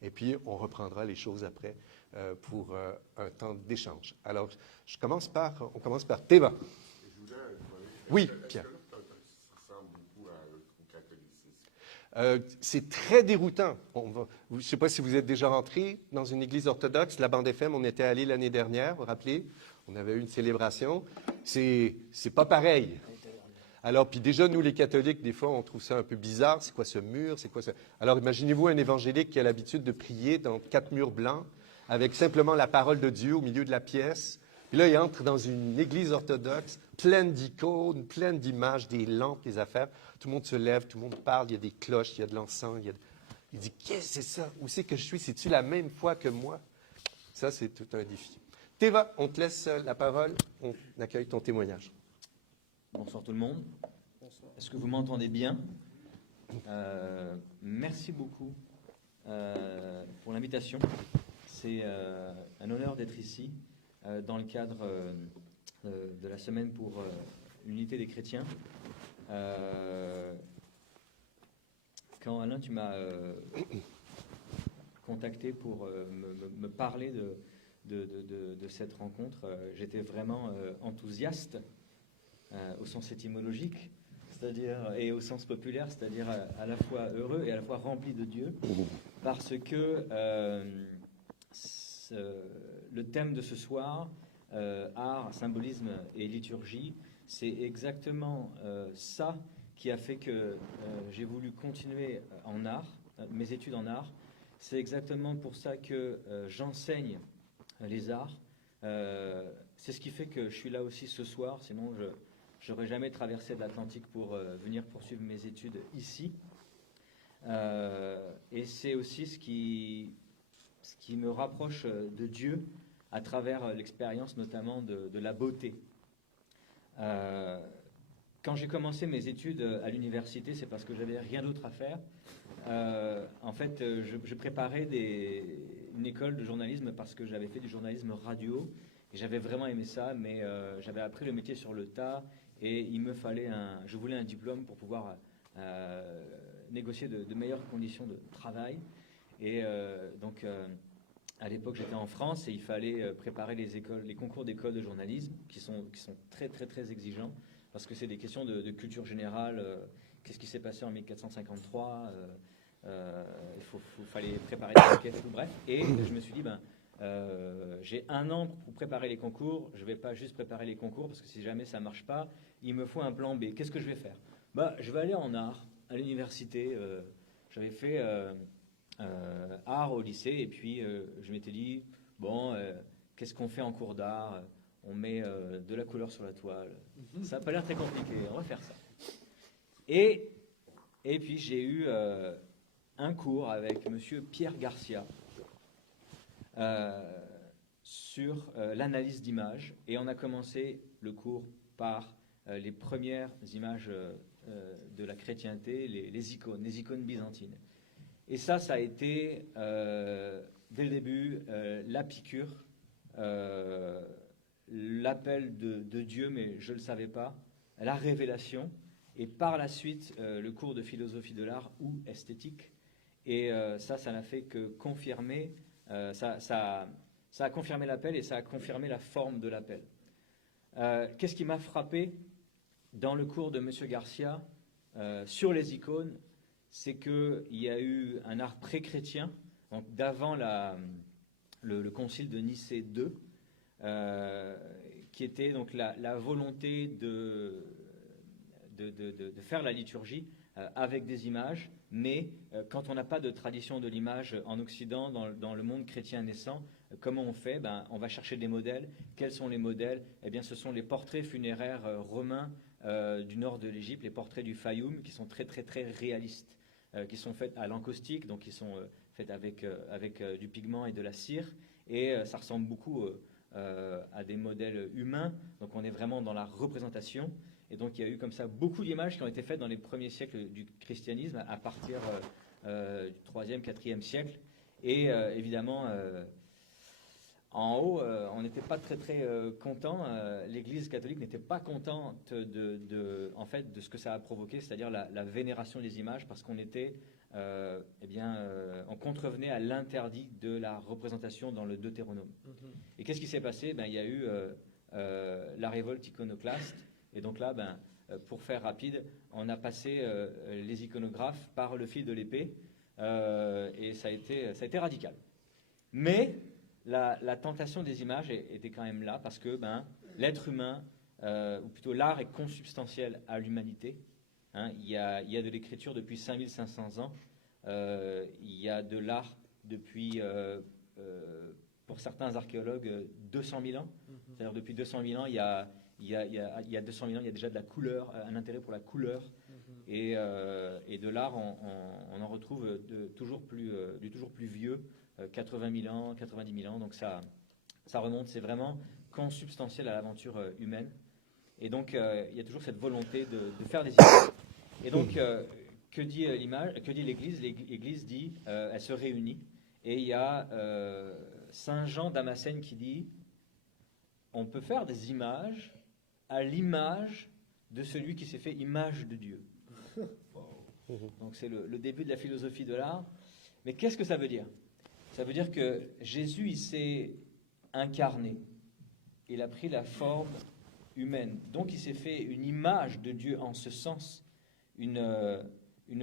et puis on reprendra les choses après pour un temps d'échange. Alors, on commence par Théva. Oui, Pierre. C'est très déroutant. Je ne sais pas si vous êtes déjà rentré dans une église orthodoxe. La Bande FM, on était allé l'année dernière, vous vous rappelez? On avait eu une célébration. C'est pas pareil. Alors, puis déjà, nous, les catholiques, des fois, on trouve ça un peu bizarre. C'est quoi ce mur? C'est quoi ça? Alors, imaginez-vous un évangélique qui a l'habitude de prier dans 4 murs blancs avec simplement la parole de Dieu au milieu de la pièce. Puis là, il entre dans une église orthodoxe pleine d'icônes, pleine d'images, des lampes, des affaires. Tout le monde se lève, tout le monde parle, il y a des cloches, il y a de l'encens. Il dit, qu'est-ce que c'est ça? Où c'est que je suis? C'est-tu la même foi que moi? Ça, c'est tout un défi. Théva, on te laisse la parole. On accueille ton témoignage. Bonsoir tout le monde. Est-ce que vous m'entendez bien? Merci beaucoup pour l'invitation. C'est un honneur d'être ici dans le cadre de la semaine pour l'unité des chrétiens. Quand Alain, tu m'as contacté pour me parler de cette rencontre, j'étais vraiment enthousiaste au sens étymologique, c'est-à-dire et au sens populaire, c'est-à-dire à la fois heureux et à la fois rempli de Dieu, parce que le thème de ce soir, art, symbolisme et liturgie, c'est exactement ça qui a fait que j'ai voulu continuer en art, mes études en art. C'est exactement pour ça que j'enseigne les arts. C'est ce qui fait que je suis là aussi ce soir, sinon je n'aurais jamais traversé de l'Atlantique pour venir poursuivre mes études ici. Et c'est aussi ce qui me rapproche de Dieu à travers l'expérience notamment de la beauté. quand j'ai commencé mes études à l'université, c'est parce que j'avais rien d'autre à faire. En fait, je préparais une école de journalisme parce que j'avais fait du journalisme radio et j'avais vraiment aimé ça, mais j'avais appris le métier sur le tas et je voulais un diplôme pour pouvoir négocier de meilleures conditions de travail. Et donc, à l'époque, j'étais en France et il fallait préparer les concours d'école de journalisme qui sont très, très, très exigeants parce que c'est des questions de culture générale. Qu'est-ce qui s'est passé en 1453 fallait préparer des enquêtes, bref. Et je me suis dit, j'ai 1 an pour préparer les concours. Je ne vais pas juste préparer les concours parce que si jamais ça ne marche pas, il me faut un plan B. Qu'est-ce que je vais faire? Je vais aller en art à l'université. J'avais fait art au lycée et puis je m'étais dit, qu'est-ce qu'on fait en cours d'art? On met de la couleur sur la toile. Ça n'a pas l'air très compliqué, on va faire ça. Et puis j'ai eu un cours avec monsieur Pierre Garcia sur l'analyse d'images. Et on a commencé le cours par les premières images de la chrétienté, les icônes byzantines. Et ça a été, dès le début, la piqûre, l'appel de Dieu, mais je ne le savais pas, la révélation, et par la suite, le cours de philosophie de l'art ou esthétique. Et ça n'a fait que confirmer, ça a confirmé l'appel et ça a confirmé la forme de l'appel. Qu'est-ce qui m'a frappé dans le cours de M. Garcia sur les icônes? C'est qu'il y a eu un art pré-chrétien, donc d'avant le concile de Nicée II, qui était donc la volonté de faire la liturgie avec des images, mais quand on n'a pas de tradition de l'image en Occident, dans le monde chrétien naissant, comment on fait? On va chercher des modèles. Quels sont les modèles? Eh bien, ce sont les portraits funéraires romains du nord de l'Égypte, les portraits du Fayoum, qui sont très, très, très réalistes, qui sont faits à l'encaustique, donc qui sont faits avec du pigment et de la cire, et ça ressemble beaucoup à des modèles humains, donc on est vraiment dans la représentation. Et donc il y a eu comme ça beaucoup d'images qui ont été faites dans les premiers siècles du christianisme, à partir du 3e, 4e siècle. Et évidemment, en haut, on n'était pas très très content. L'Église catholique n'était pas contente en fait, de ce que ça a provoqué, c'est-à-dire la vénération des images, parce qu'on était, on contrevenait à l'interdit de la représentation dans le Deutéronome. Et qu'est-ce qui s'est passé? Il y a eu la révolte iconoclaste. Et donc là, pour faire rapide, on a passé les iconographes par le fil de l'épée, et ça a été radical. Mais la tentation des images était quand même là, parce que l'être humain, ou plutôt l'art, est consubstantiel à l'humanité. Il y a de l'écriture depuis 5500 ans, il y a de l'art depuis, pour certains archéologues, 200 000 ans. C'est-à-dire depuis 200 000 ans, il y a 200 000 ans, il y a déjà de la couleur, un intérêt pour la couleur, et de l'art, on en retrouve du toujours plus vieux, 80 000 ans, 90 000 ans, donc ça remonte, c'est vraiment consubstantiel à l'aventure humaine. Et donc, il y a toujours cette volonté de faire des images. Et donc, que dit l'Église? L'Église dit, elle se réunit, et il y a Saint Jean Damascène qui dit, on peut faire des images à l'image de celui qui s'est fait image de Dieu. Donc c'est le début de la philosophie de l'art. Mais qu'est-ce que ça veut dire? Ça veut dire que Jésus, il s'est incarné. Il a pris la forme humaine. Donc il s'est fait une image de Dieu, en ce sens, une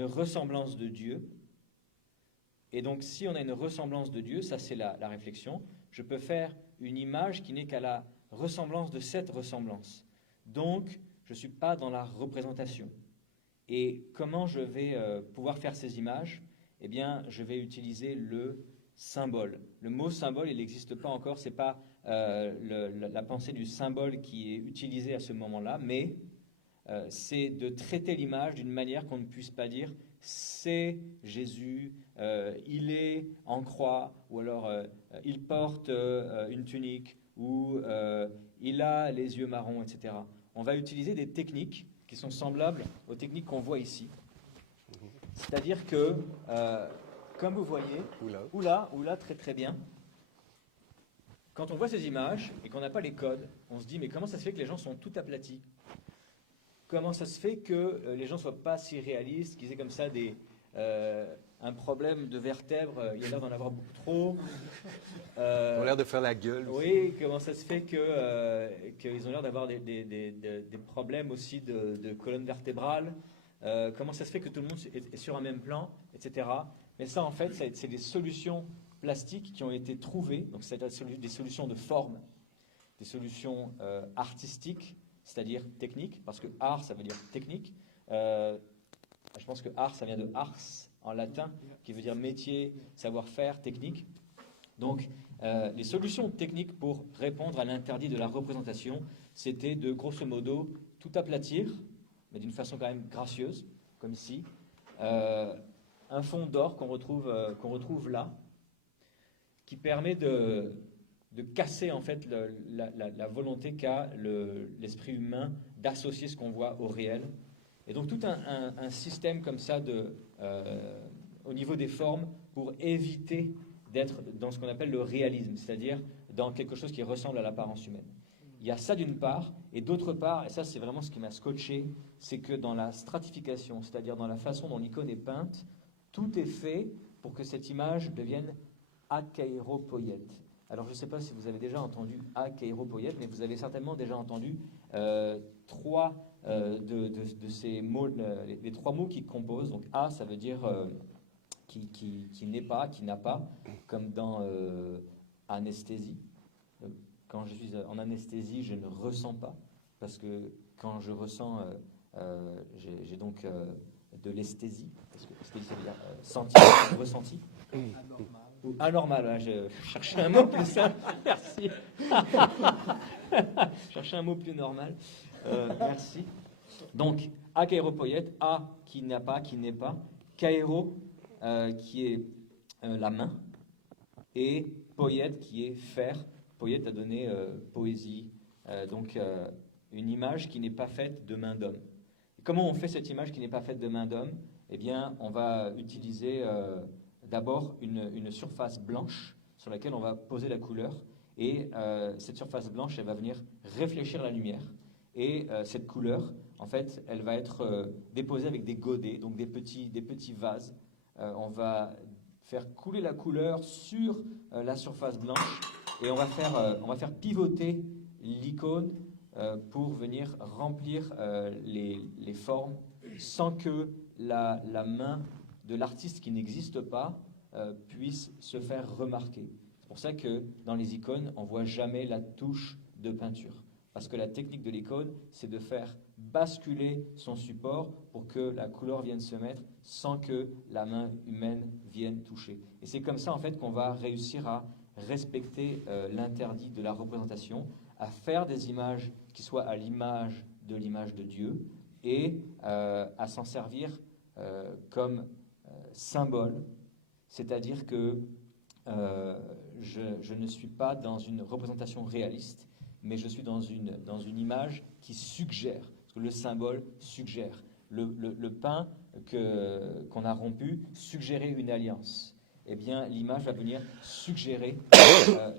ressemblance de Dieu. Et donc si on a une ressemblance de Dieu, ça c'est la réflexion, je peux faire une image qui n'est qu'à la ressemblance de cette ressemblance. Donc, je ne suis pas dans la représentation. Et comment je vais pouvoir faire ces images? Eh bien, je vais utiliser le symbole. Le mot symbole, il n'existe pas encore, ce n'est pas la pensée du symbole qui est utilisée à ce moment-là, mais c'est de traiter l'image d'une manière qu'on ne puisse pas dire « c'est Jésus, il est en croix » ou alors « il porte une tunique » ou « il a les yeux marrons », etc. On va utiliser des techniques qui sont semblables aux techniques qu'on voit ici. C'est-à-dire que, comme vous voyez, ou là, très très bien, quand on voit ces images et qu'on n'a pas les codes, on se dit, mais comment ça se fait que les gens sont tout aplatis? Comment ça se fait que les gens ne soient pas si réalistes, qu'ils aient comme ça un problème de vertèbres, il y a l'air d'en avoir beaucoup trop. Ils ont l'air de faire la gueule aussi. Oui, comment ça se fait qu'ils ont l'air d'avoir des problèmes aussi de colonne vertébrale. Comment ça se fait que tout le monde est sur un même plan, etc. Mais ça, en fait, c'est des solutions plastiques qui ont été trouvées, donc c'est des solutions de forme, des solutions artistiques, c'est-à-dire techniques, parce que art, ça veut dire technique. Je pense que art, ça vient de ars, en latin, qui veut dire métier, savoir-faire, technique. Donc, les solutions techniques pour répondre à l'interdit de la représentation, c'était de, grosso modo, tout aplatir, mais d'une façon quand même gracieuse, comme ici. Un fond d'or qu'on retrouve là, qui permet de casser en fait la volonté qu'a l'esprit humain d'associer ce qu'on voit au réel. Et donc tout un système comme ça au niveau des formes pour éviter d'être dans ce qu'on appelle le réalisme, c'est-à-dire dans quelque chose qui ressemble à l'apparence humaine. Il y a ça d'une part, et d'autre part, et ça c'est vraiment ce qui m'a scotché, c'est que dans la stratification, c'est-à-dire dans la façon dont l'icône est peinte, tout est fait pour que cette image devienne akeiropoiète. Alors je ne sais pas si vous avez déjà entendu akeiropoiète, mais vous avez certainement déjà entendu trois de ces mots, les trois mots qui composent. Donc a, ça veut dire qui n'est pas, qui n'a pas, comme dans anesthésie. Quand je suis en anesthésie, je ne ressens pas, parce que quand je ressens, j'ai donc de l'esthésie, parce que l'esthésie, ça veut dire sentir, ressenti. Anormal. Ou anormal, hein, je cherchais un mot plus simple. Merci. Je cherchais un mot plus normal. Merci. Donc, akeiropoiète, a qui n'a pas, qui n'est pas, kairo qui est la main, et poiète qui est faire. Poiète a donné poésie, donc une image qui n'est pas faite de main d'homme. Comment on fait cette image qui n'est pas faite de main d'homme? Eh bien, on va utiliser d'abord une surface blanche sur laquelle on va poser la couleur, et cette surface blanche, elle va venir réfléchir la lumière, et cette couleur, en fait, elle va être déposée avec des godets, donc des petits vases. On va faire couler la couleur sur la surface blanche, et on va faire pivoter l'icône pour venir remplir les formes sans que la main de l'artiste qui n'existe pas puisse se faire remarquer. C'est pour ça que dans les icônes, on ne voit jamais la touche de peinture. Parce que la technique de l'icône, c'est de faire basculer son support pour que la couleur vienne se mettre sans que la main humaine vienne toucher. Et c'est comme ça, en fait, qu'on va réussir à respecter l'interdit de la représentation, à faire des images qui soient à l'image de Dieu, et à s'en servir comme symbole, c'est-à-dire que je ne suis pas dans une représentation réaliste, mais je suis dans une image qui suggère, parce que le symbole suggère. Le pain qu'on a rompu suggérait une alliance. Eh bien, l'image va venir suggérer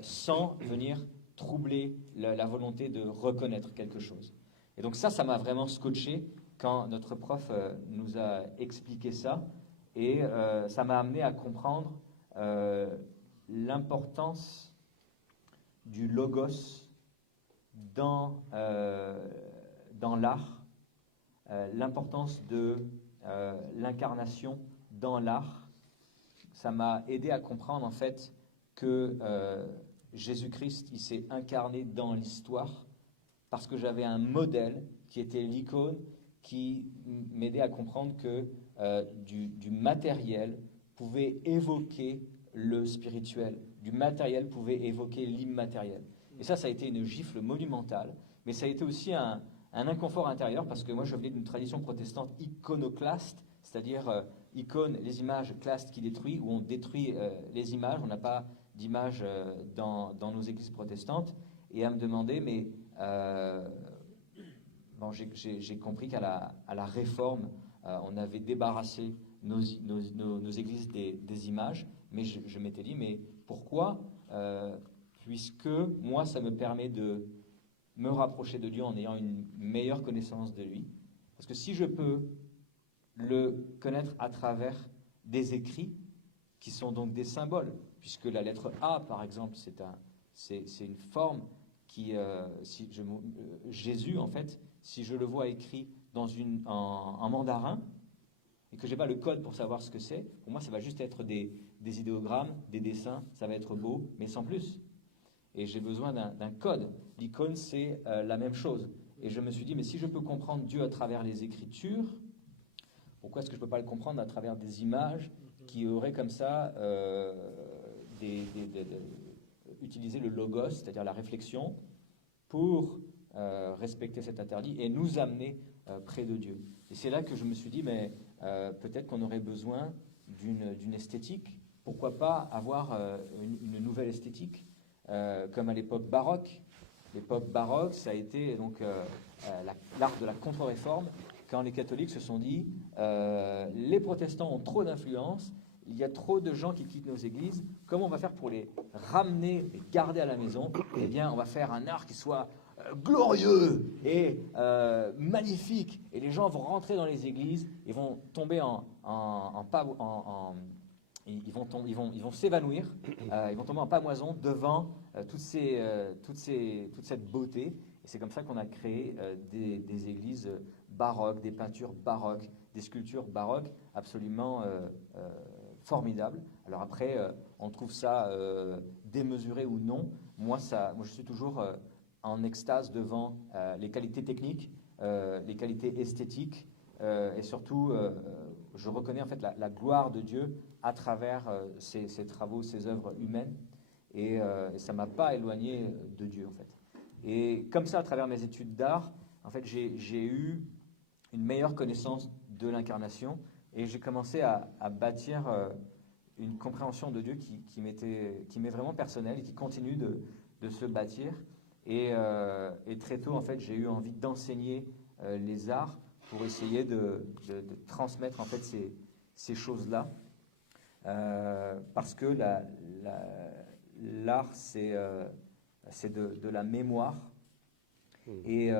sans venir troubler la volonté de reconnaître quelque chose. Et donc ça m'a vraiment scotché quand notre prof nous a expliqué ça, et ça m'a amené à comprendre l'importance du logos dans l'art, l'importance de l'incarnation dans l'art. Ça m'a aidé à comprendre en fait que Jésus-Christ, il s'est incarné dans l'histoire parce que j'avais un modèle qui était l'icône, qui m'aidait à comprendre que du matériel pouvait évoquer le spirituel, du matériel pouvait évoquer l'immatériel. Et ça a été une gifle monumentale, mais ça a été aussi un inconfort intérieur, parce que moi je venais d'une tradition protestante iconoclaste, c'est-à-dire icône, les images, claste qui détruit, où on détruit les images, on n'a pas d'images dans nos églises protestantes, et à me demander, mais bon, j'ai compris qu'à la Réforme, on avait débarrassé nos églises des images, mais je m'étais dit, mais pourquoi puisque moi, ça me permet de me rapprocher de Dieu en ayant une meilleure connaissance de lui. Parce que si je peux le connaître à travers des écrits, qui sont donc des symboles, puisque la lettre A, par exemple, c'est une forme qui, Jésus, en fait, si je le vois écrit en mandarin, et que je n'ai pas le code pour savoir ce que c'est, pour moi, ça va juste être des idéogrammes, des dessins, ça va être beau, mais sans plus. Et j'ai besoin d'un code. L'icône, c'est la même chose. Et je me suis dit, mais si je peux comprendre Dieu à travers les Écritures, pourquoi est-ce que je ne peux pas le comprendre à travers des images qui auraient comme ça utiliser le logos, c'est-à-dire la réflexion, pour respecter cet interdit et nous amener près de Dieu. Et c'est là que je me suis dit, mais peut-être qu'on aurait besoin d'une esthétique. Pourquoi pas avoir une nouvelle esthétique, comme à l'époque baroque. L'époque baroque, ça a été donc l'art de la contre-réforme, quand les catholiques se sont dit les protestants ont trop d'influence, il y a trop de gens qui quittent nos églises, comment on va faire pour les ramener, les garder à la maison? Eh bien, on va faire un art qui soit glorieux et magnifique, et les gens vont rentrer dans les églises et vont tomber ils vont s'évanouir, ils vont tomber en pamoison devant toute cette beauté. Et c'est comme ça qu'on a créé des églises baroques, des peintures baroques, des sculptures baroques absolument formidables. Alors après, on trouve ça démesuré ou non. Moi, je suis toujours en extase devant les qualités techniques, les qualités esthétiques, et surtout, je reconnais en fait la gloire de Dieu à travers ces travaux, ces œuvres humaines, et ça ne m'a pas éloigné de Dieu en fait. Et comme ça, à travers mes études d'art, en fait, j'ai eu une meilleure connaissance de l'incarnation, et j'ai commencé à bâtir une compréhension de Dieu qui m'est vraiment personnelle et qui continue de se bâtir. Et très tôt, en fait, j'ai eu envie d'enseigner les arts pour essayer de transmettre en fait ces choses-là, parce que l'art c'est de la mémoire, et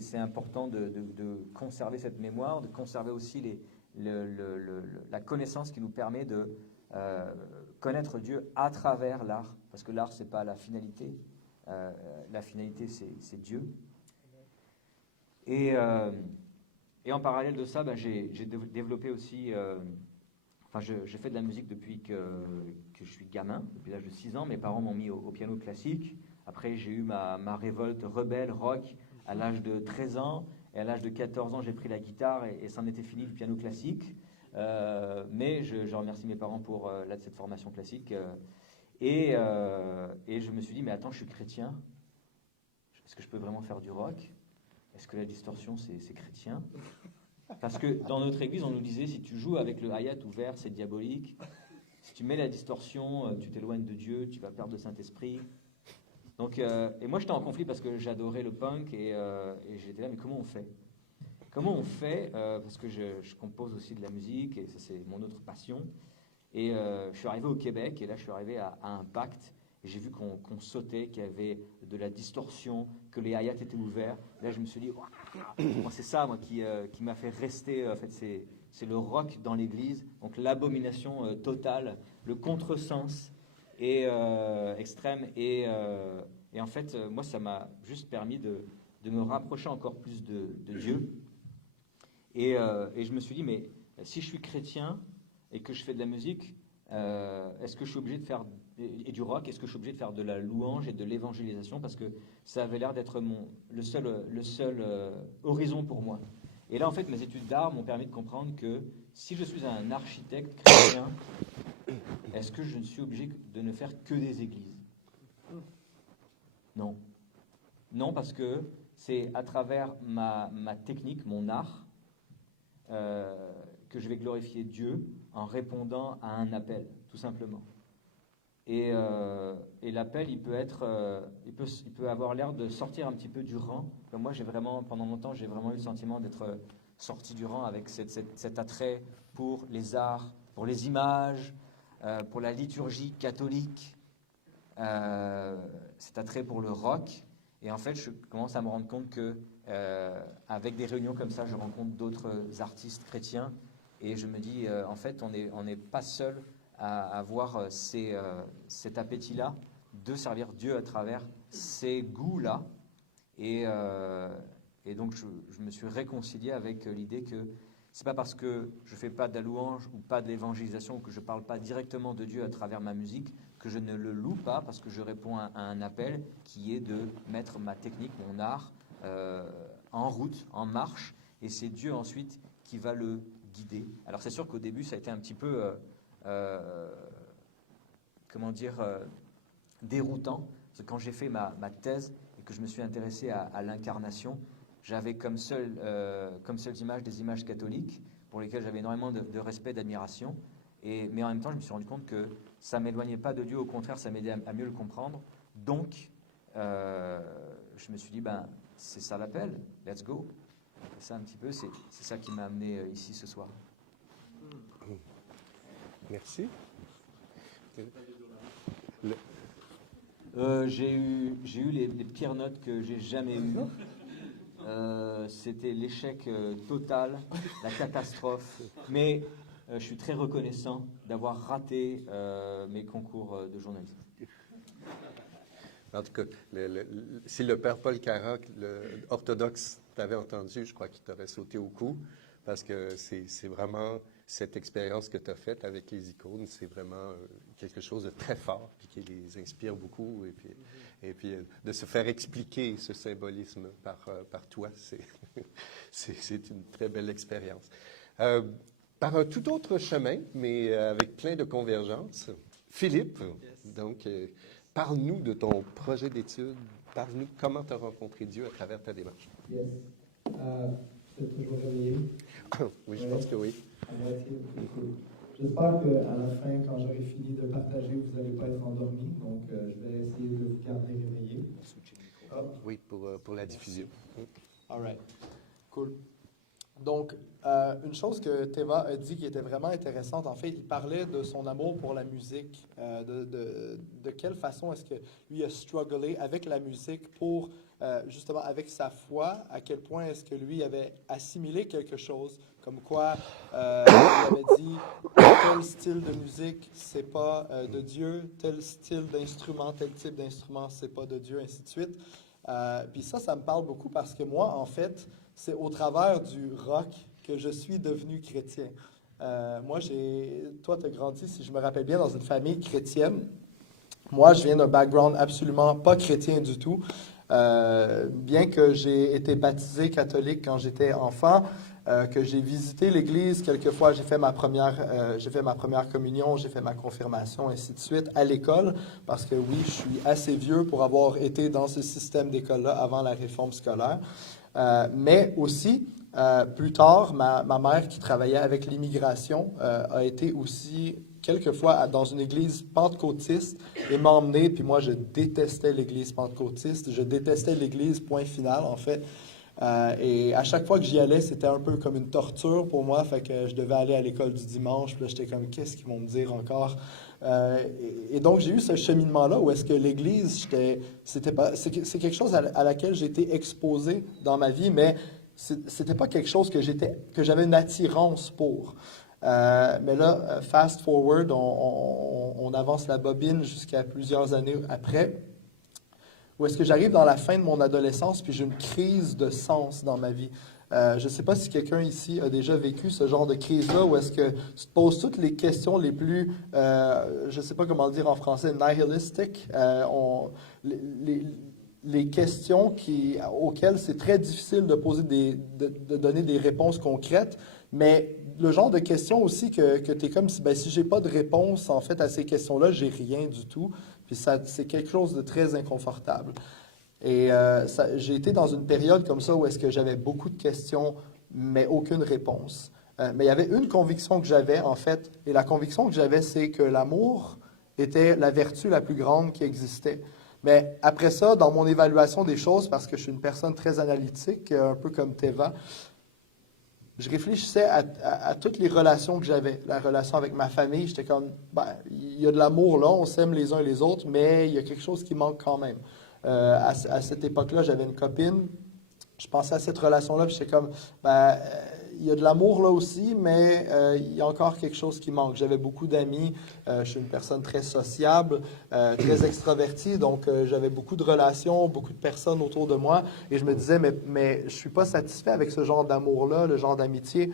c'est important de conserver cette mémoire, de conserver aussi la connaissance qui nous permet de connaître Dieu à travers l'art, parce que l'art c'est pas la finalité, la finalité c'est Dieu. Et en parallèle de ça, j'ai développé aussi... je fais de la musique depuis que je suis gamin, depuis l'âge de 6 ans. Mes parents m'ont mis au piano classique. Après, j'ai eu ma révolte rebelle, rock, à l'âge de 13 ans. Et à l'âge de 14 ans, j'ai pris la guitare et c'en était fini du piano classique. Mais je remercie mes parents pour cette formation classique. Et je me suis dit, mais attends, je suis chrétien. Est-ce que je peux vraiment faire du rock ? Est-ce que la distorsion, c'est chrétien ? Parce que dans notre église, on nous disait, si tu joues avec le hi-hat ouvert, c'est diabolique. Si tu mets la distorsion, tu t'éloignes de Dieu, tu vas perdre le Saint-Esprit. Donc, et moi, j'étais en conflit parce que j'adorais le punk, et j'étais là, mais comment on fait ? Comment on fait parce que je compose aussi de la musique, et ça, c'est mon autre passion. Et je suis arrivé au Québec, et là, je suis arrivé à Impact. Et j'ai vu qu'on sautait, qu'il y avait de la distorsion, que les hi-hats étaient ouverts. Et là, je me suis dit, moi, c'est ça, moi, qui m'a fait rester. En fait, c'est le rock dans l'église, donc l'abomination totale, le contresens et extrême. Et en fait, moi, ça m'a juste permis de me rapprocher encore plus de Dieu. Et je me suis dit, mais si je suis chrétien et que je fais de la musique, est-ce que je suis obligé de faire et du rock, est-ce que je suis obligé de faire de la louange et de l'évangélisation, parce que ça avait l'air d'être le seul horizon pour moi. Et là, en fait, mes études d'art m'ont permis de comprendre que si je suis un architecte chrétien, est-ce que je ne suis obligé de ne faire que des églises ? Non. Non, parce que c'est à travers ma technique, mon art, que je vais glorifier Dieu en répondant à un appel, tout simplement. Et l'appel, il peut avoir l'air de sortir un petit peu du rang. Comme moi, pendant longtemps, j'ai vraiment eu le sentiment d'être sorti du rang avec cet attrait pour les arts, pour les images, pour la liturgie catholique, cet attrait pour le rock. Et en fait, je commence à me rendre compte que avec des réunions comme ça, je rencontre d'autres artistes chrétiens et je me dis, en fait, on n'est pas seul à avoir cet appétit-là de servir Dieu à travers ces goûts-là. Et donc, je me suis réconcilié avec l'idée que c'est pas parce que je fais pas de la louange ou pas de l'évangélisation, ou que je parle pas directement de Dieu à travers ma musique, que je ne le loue pas, parce que je réponds à un appel qui est de mettre ma technique, mon art, en route, en marche, et c'est Dieu ensuite qui va le guider. Alors c'est sûr qu'au début, ça a été un petit peu, déroutant, parce que quand j'ai fait ma thèse et que je me suis intéressé à l'incarnation, j'avais comme seule image des images catholiques, pour lesquelles j'avais énormément de respect, d'admiration, mais en même temps, je me suis rendu compte que ça ne m'éloignait pas de Dieu, au contraire, ça m'aidait à mieux le comprendre. Donc, je me suis dit, c'est ça l'appel, let's go. C'est ça un petit peu, c'est ça qui m'a amené ici ce soir. Merci. J'ai eu les pires notes que j'ai jamais eues. C'était l'échec total, la catastrophe. Mais je suis très reconnaissant d'avoir raté mes concours de journalisme. En tout cas, si le père Paul Carac, orthodoxe, t'avait entendu, je crois qu'il t'aurait sauté au cou, parce que c'est vraiment cette expérience que tu as faite avec les icônes, c'est vraiment quelque chose de très fort, puis qui les inspire beaucoup, et puis de se faire expliquer ce symbolisme par toi, c'est une très belle expérience. Par un tout autre chemin, mais avec plein de convergences, Philippe, donc, parle-nous de ton projet d'études, parle-nous comment tu as rencontré Dieu à travers ta démarche. Yes. Vous êtes toujours réveillé? Oui, je pense que oui. J'espère qu'à la fin, quand j'aurai fini de partager, vous n'allez pas être endormi. Donc, je vais essayer de vous garder réveillé. Oui, pour la diffusion. All right. Cool. Donc, une chose que Teva a dit qui était vraiment intéressante, en fait, il parlait de son amour pour la musique, de quelle façon est-ce que lui a strugglé avec la musique pour, justement, avec sa foi, à quel point est-ce que lui avait assimilé quelque chose, comme quoi il avait dit tel style de musique, c'est pas de Dieu, tel style d'instrument, tel type d'instrument, c'est pas de Dieu, ainsi de suite. Puis ça me parle beaucoup parce que moi, en fait, c'est au travers du rock que je suis devenu chrétien. Moi, toi, tu as grandi, si je me rappelle bien, dans une famille chrétienne. Moi, je viens d'un background absolument pas chrétien du tout. Bien que j'ai été baptisé catholique quand j'étais enfant, que j'ai visité l'église quelquefois, j'ai fait ma première communion, j'ai fait ma confirmation, ainsi de suite, à l'école, parce que oui, je suis assez vieux pour avoir été dans ce système d'école-là avant la réforme scolaire. Mais aussi, plus tard, ma mère qui travaillait avec l'immigration a été aussi quelquefois dans une église pentecôtiste et m'a emmené, puis moi je détestais l'église pentecôtiste, je détestais l'église, point final en fait. Et à chaque fois que j'y allais, c'était un peu comme une torture pour moi, fait que je devais aller à l'école du dimanche, puis là j'étais comme, qu'est-ce qu'ils vont me dire encore? Et donc j'ai eu ce cheminement-là où est-ce que l'église, c'est quelque chose à laquelle j'ai été exposé dans ma vie, mais c'était pas quelque chose que j'avais une attirance pour. Mais là, fast forward, on avance la bobine jusqu'à plusieurs années après, où est-ce que j'arrive dans la fin de mon adolescence, puis j'ai une crise de sens dans ma vie. Je ne sais pas si quelqu'un ici a déjà vécu ce genre de crise-là, où est-ce que tu te poses toutes les questions les plus, je ne sais pas comment le dire en français, nihilistic, les questions auxquelles c'est très difficile de poser de donner des réponses concrètes, mais le genre de questions aussi que tu es comme si je n'ai pas de réponse en fait à ces questions-là, j'ai rien du tout. Puis c'est quelque chose de très inconfortable. Et j'ai été dans une période comme ça où est-ce que j'avais beaucoup de questions, mais aucune réponse. Mais il y avait une conviction que j'avais, en fait, et la conviction que j'avais, c'est que l'amour était la vertu la plus grande qui existait. Mais après ça, dans mon évaluation des choses, parce que je suis une personne très analytique, un peu comme Teva, je réfléchissais à toutes les relations que j'avais. La relation avec ma famille, j'étais comme, il y a de l'amour là, on s'aime les uns et les autres, mais il y a quelque chose qui manque quand même. À cette époque-là, j'avais une copine. Je pensais à cette relation-là, puis j'étais comme, il y a de l'amour là aussi, mais il y a encore quelque chose qui manque. J'avais beaucoup d'amis, je suis une personne très sociable, très extravertie, donc j'avais beaucoup de relations, beaucoup de personnes autour de moi, et je me disais, mais je ne suis pas satisfait avec ce genre d'amour-là, le genre d'amitié.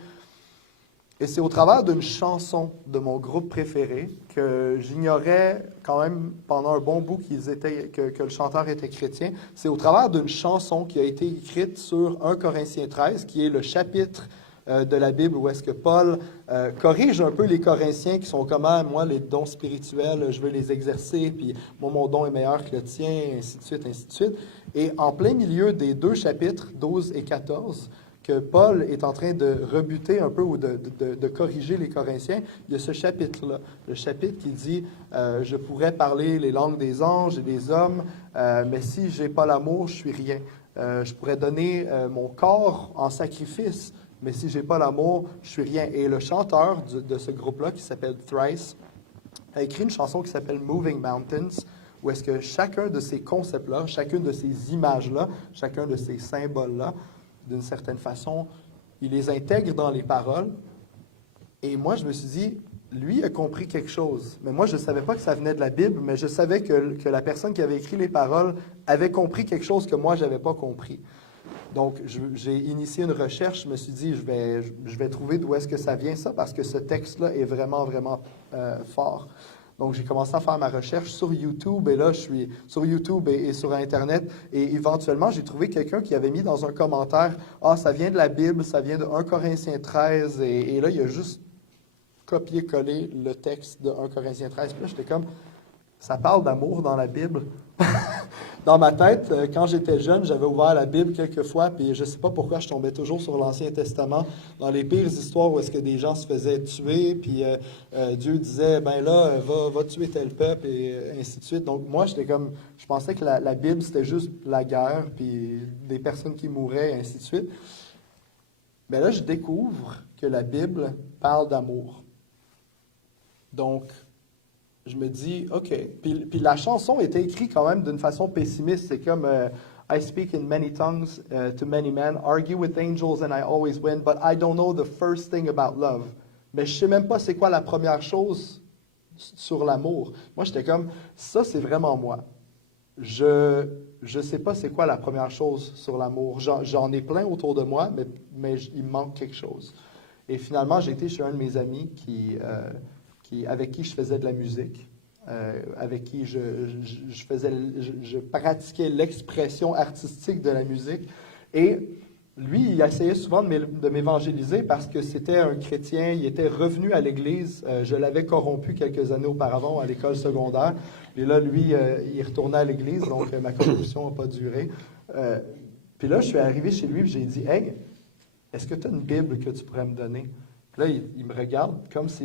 Et c'est au travers d'une chanson de mon groupe préféré que j'ignorais quand même pendant un bon bout que le chanteur était chrétien. C'est au travers d'une chanson qui a été écrite sur 1 Corinthiens 13, qui est le chapitre de la Bible où est-ce que Paul corrige un peu les Corinthiens qui sont comment, moi, les dons spirituels, je veux les exercer, puis moi, mon don est meilleur que le tien, ainsi de suite, ainsi de suite. Et en plein milieu des 2 chapitres, 12 et 14, que Paul est en train de rebuter un peu ou de corriger les Corinthiens, il y a ce chapitre-là, le chapitre qui dit « Je pourrais parler les langues des anges et des hommes, mais si je n'ai pas l'amour, je suis rien. Je pourrais donner mon corps en sacrifice, mais si je n'ai pas l'amour, je suis rien. » Et le chanteur de ce groupe-là, qui s'appelle Thrice, a écrit une chanson qui s'appelle « Moving Mountains », où est-ce que chacun de ces concepts-là, chacune de ces images-là, chacun de ces symboles-là, d'une certaine façon, il les intègre dans les paroles. Et moi, je me suis dit, lui a compris quelque chose. Mais moi, je ne savais pas que ça venait de la Bible, mais je savais que la personne qui avait écrit les paroles avait compris quelque chose que moi, je n'avais pas compris. Donc, j'ai initié une recherche. Je me suis dit, je vais trouver d'où est-ce que ça vient, ça, parce que ce texte-là est vraiment, vraiment fort. Donc, j'ai commencé à faire ma recherche sur YouTube, et là, je suis sur YouTube et sur Internet, et éventuellement, j'ai trouvé quelqu'un qui avait mis dans un commentaire « Ah, ça vient de la Bible, ça vient de 1 Corinthiens 13 », et là, il a juste copié-collé le texte de 1 Corinthiens 13. Puis là, j'étais comme « Ça parle d'amour dans la Bible ». Dans ma tête, quand j'étais jeune, j'avais ouvert la Bible quelques fois, puis je ne sais pas pourquoi je tombais toujours sur l'Ancien Testament, dans les pires histoires où est-ce que des gens se faisaient tuer, puis Dieu disait, ben là, va tuer tel peuple, et ainsi de suite. Donc moi, j'étais comme, je pensais que la Bible, c'était juste la guerre, puis des personnes qui mouraient, et ainsi de suite. Mais là, je découvre que la Bible parle d'amour. Donc, je me dis, OK. Puis la chanson était écrite quand même d'une façon pessimiste. C'est comme I speak in many tongues to many men, argue with angels and I always win, but I don't know the first thing about love. Mais je ne sais même pas c'est quoi la première chose sur l'amour. Moi, j'étais comme, ça, c'est vraiment moi. Je ne sais pas c'est quoi la première chose sur l'amour. J'en ai plein autour de moi, mais il me manque quelque chose. Et finalement, j'ai été chez un de mes amis avec qui je faisais de la musique, avec qui je pratiquais l'expression artistique de la musique. Et lui, il essayait souvent de m'évangéliser parce que c'était un chrétien, il était revenu à l'Église. Je l'avais corrompu quelques années auparavant à l'école secondaire. Et là, lui, il retournait à l'Église, donc ma corruption n'a pas duré. Puis là, je suis arrivé chez lui et j'ai dit « Hey, est-ce que tu as une Bible que tu pourrais me donner? » Là, il me regarde comme si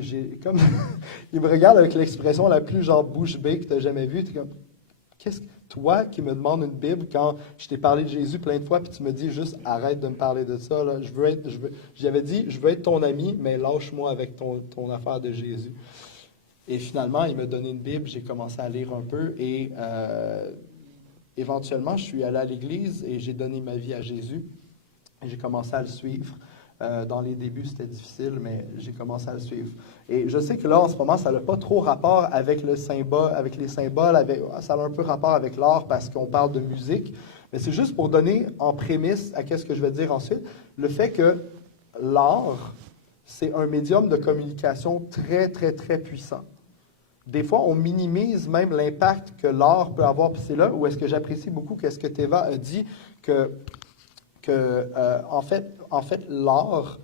il me regarde avec l'expression la plus genre bouche bée que tu n'as jamais vue. Tu es comme, qu'est-ce que toi qui me demandes une Bible quand je t'ai parlé de Jésus plein de fois, puis tu me dis juste arrête de me parler de ça. Là. J'avais dit, je veux être ton ami, mais lâche-moi avec ton affaire de Jésus. Et finalement, il m'a donné une Bible, j'ai commencé à lire un peu et éventuellement, je suis allé à l'église et j'ai donné ma vie à Jésus. Et j'ai commencé à le suivre. Dans les débuts, c'était difficile, mais j'ai commencé à le suivre. Et je sais que là, en ce moment, ça n'a pas trop rapport avec les symboles, ça a un peu rapport avec l'art parce qu'on parle de musique. Mais c'est juste pour donner en prémisse à qu'est-ce que je vais dire ensuite, le fait que l'art, c'est un médium de communication très, très, très puissant. Des fois, on minimise même l'impact que l'art peut avoir. Puis c'est là où est-ce que j'apprécie beaucoup ce que Teva a dit, en fait, l'art,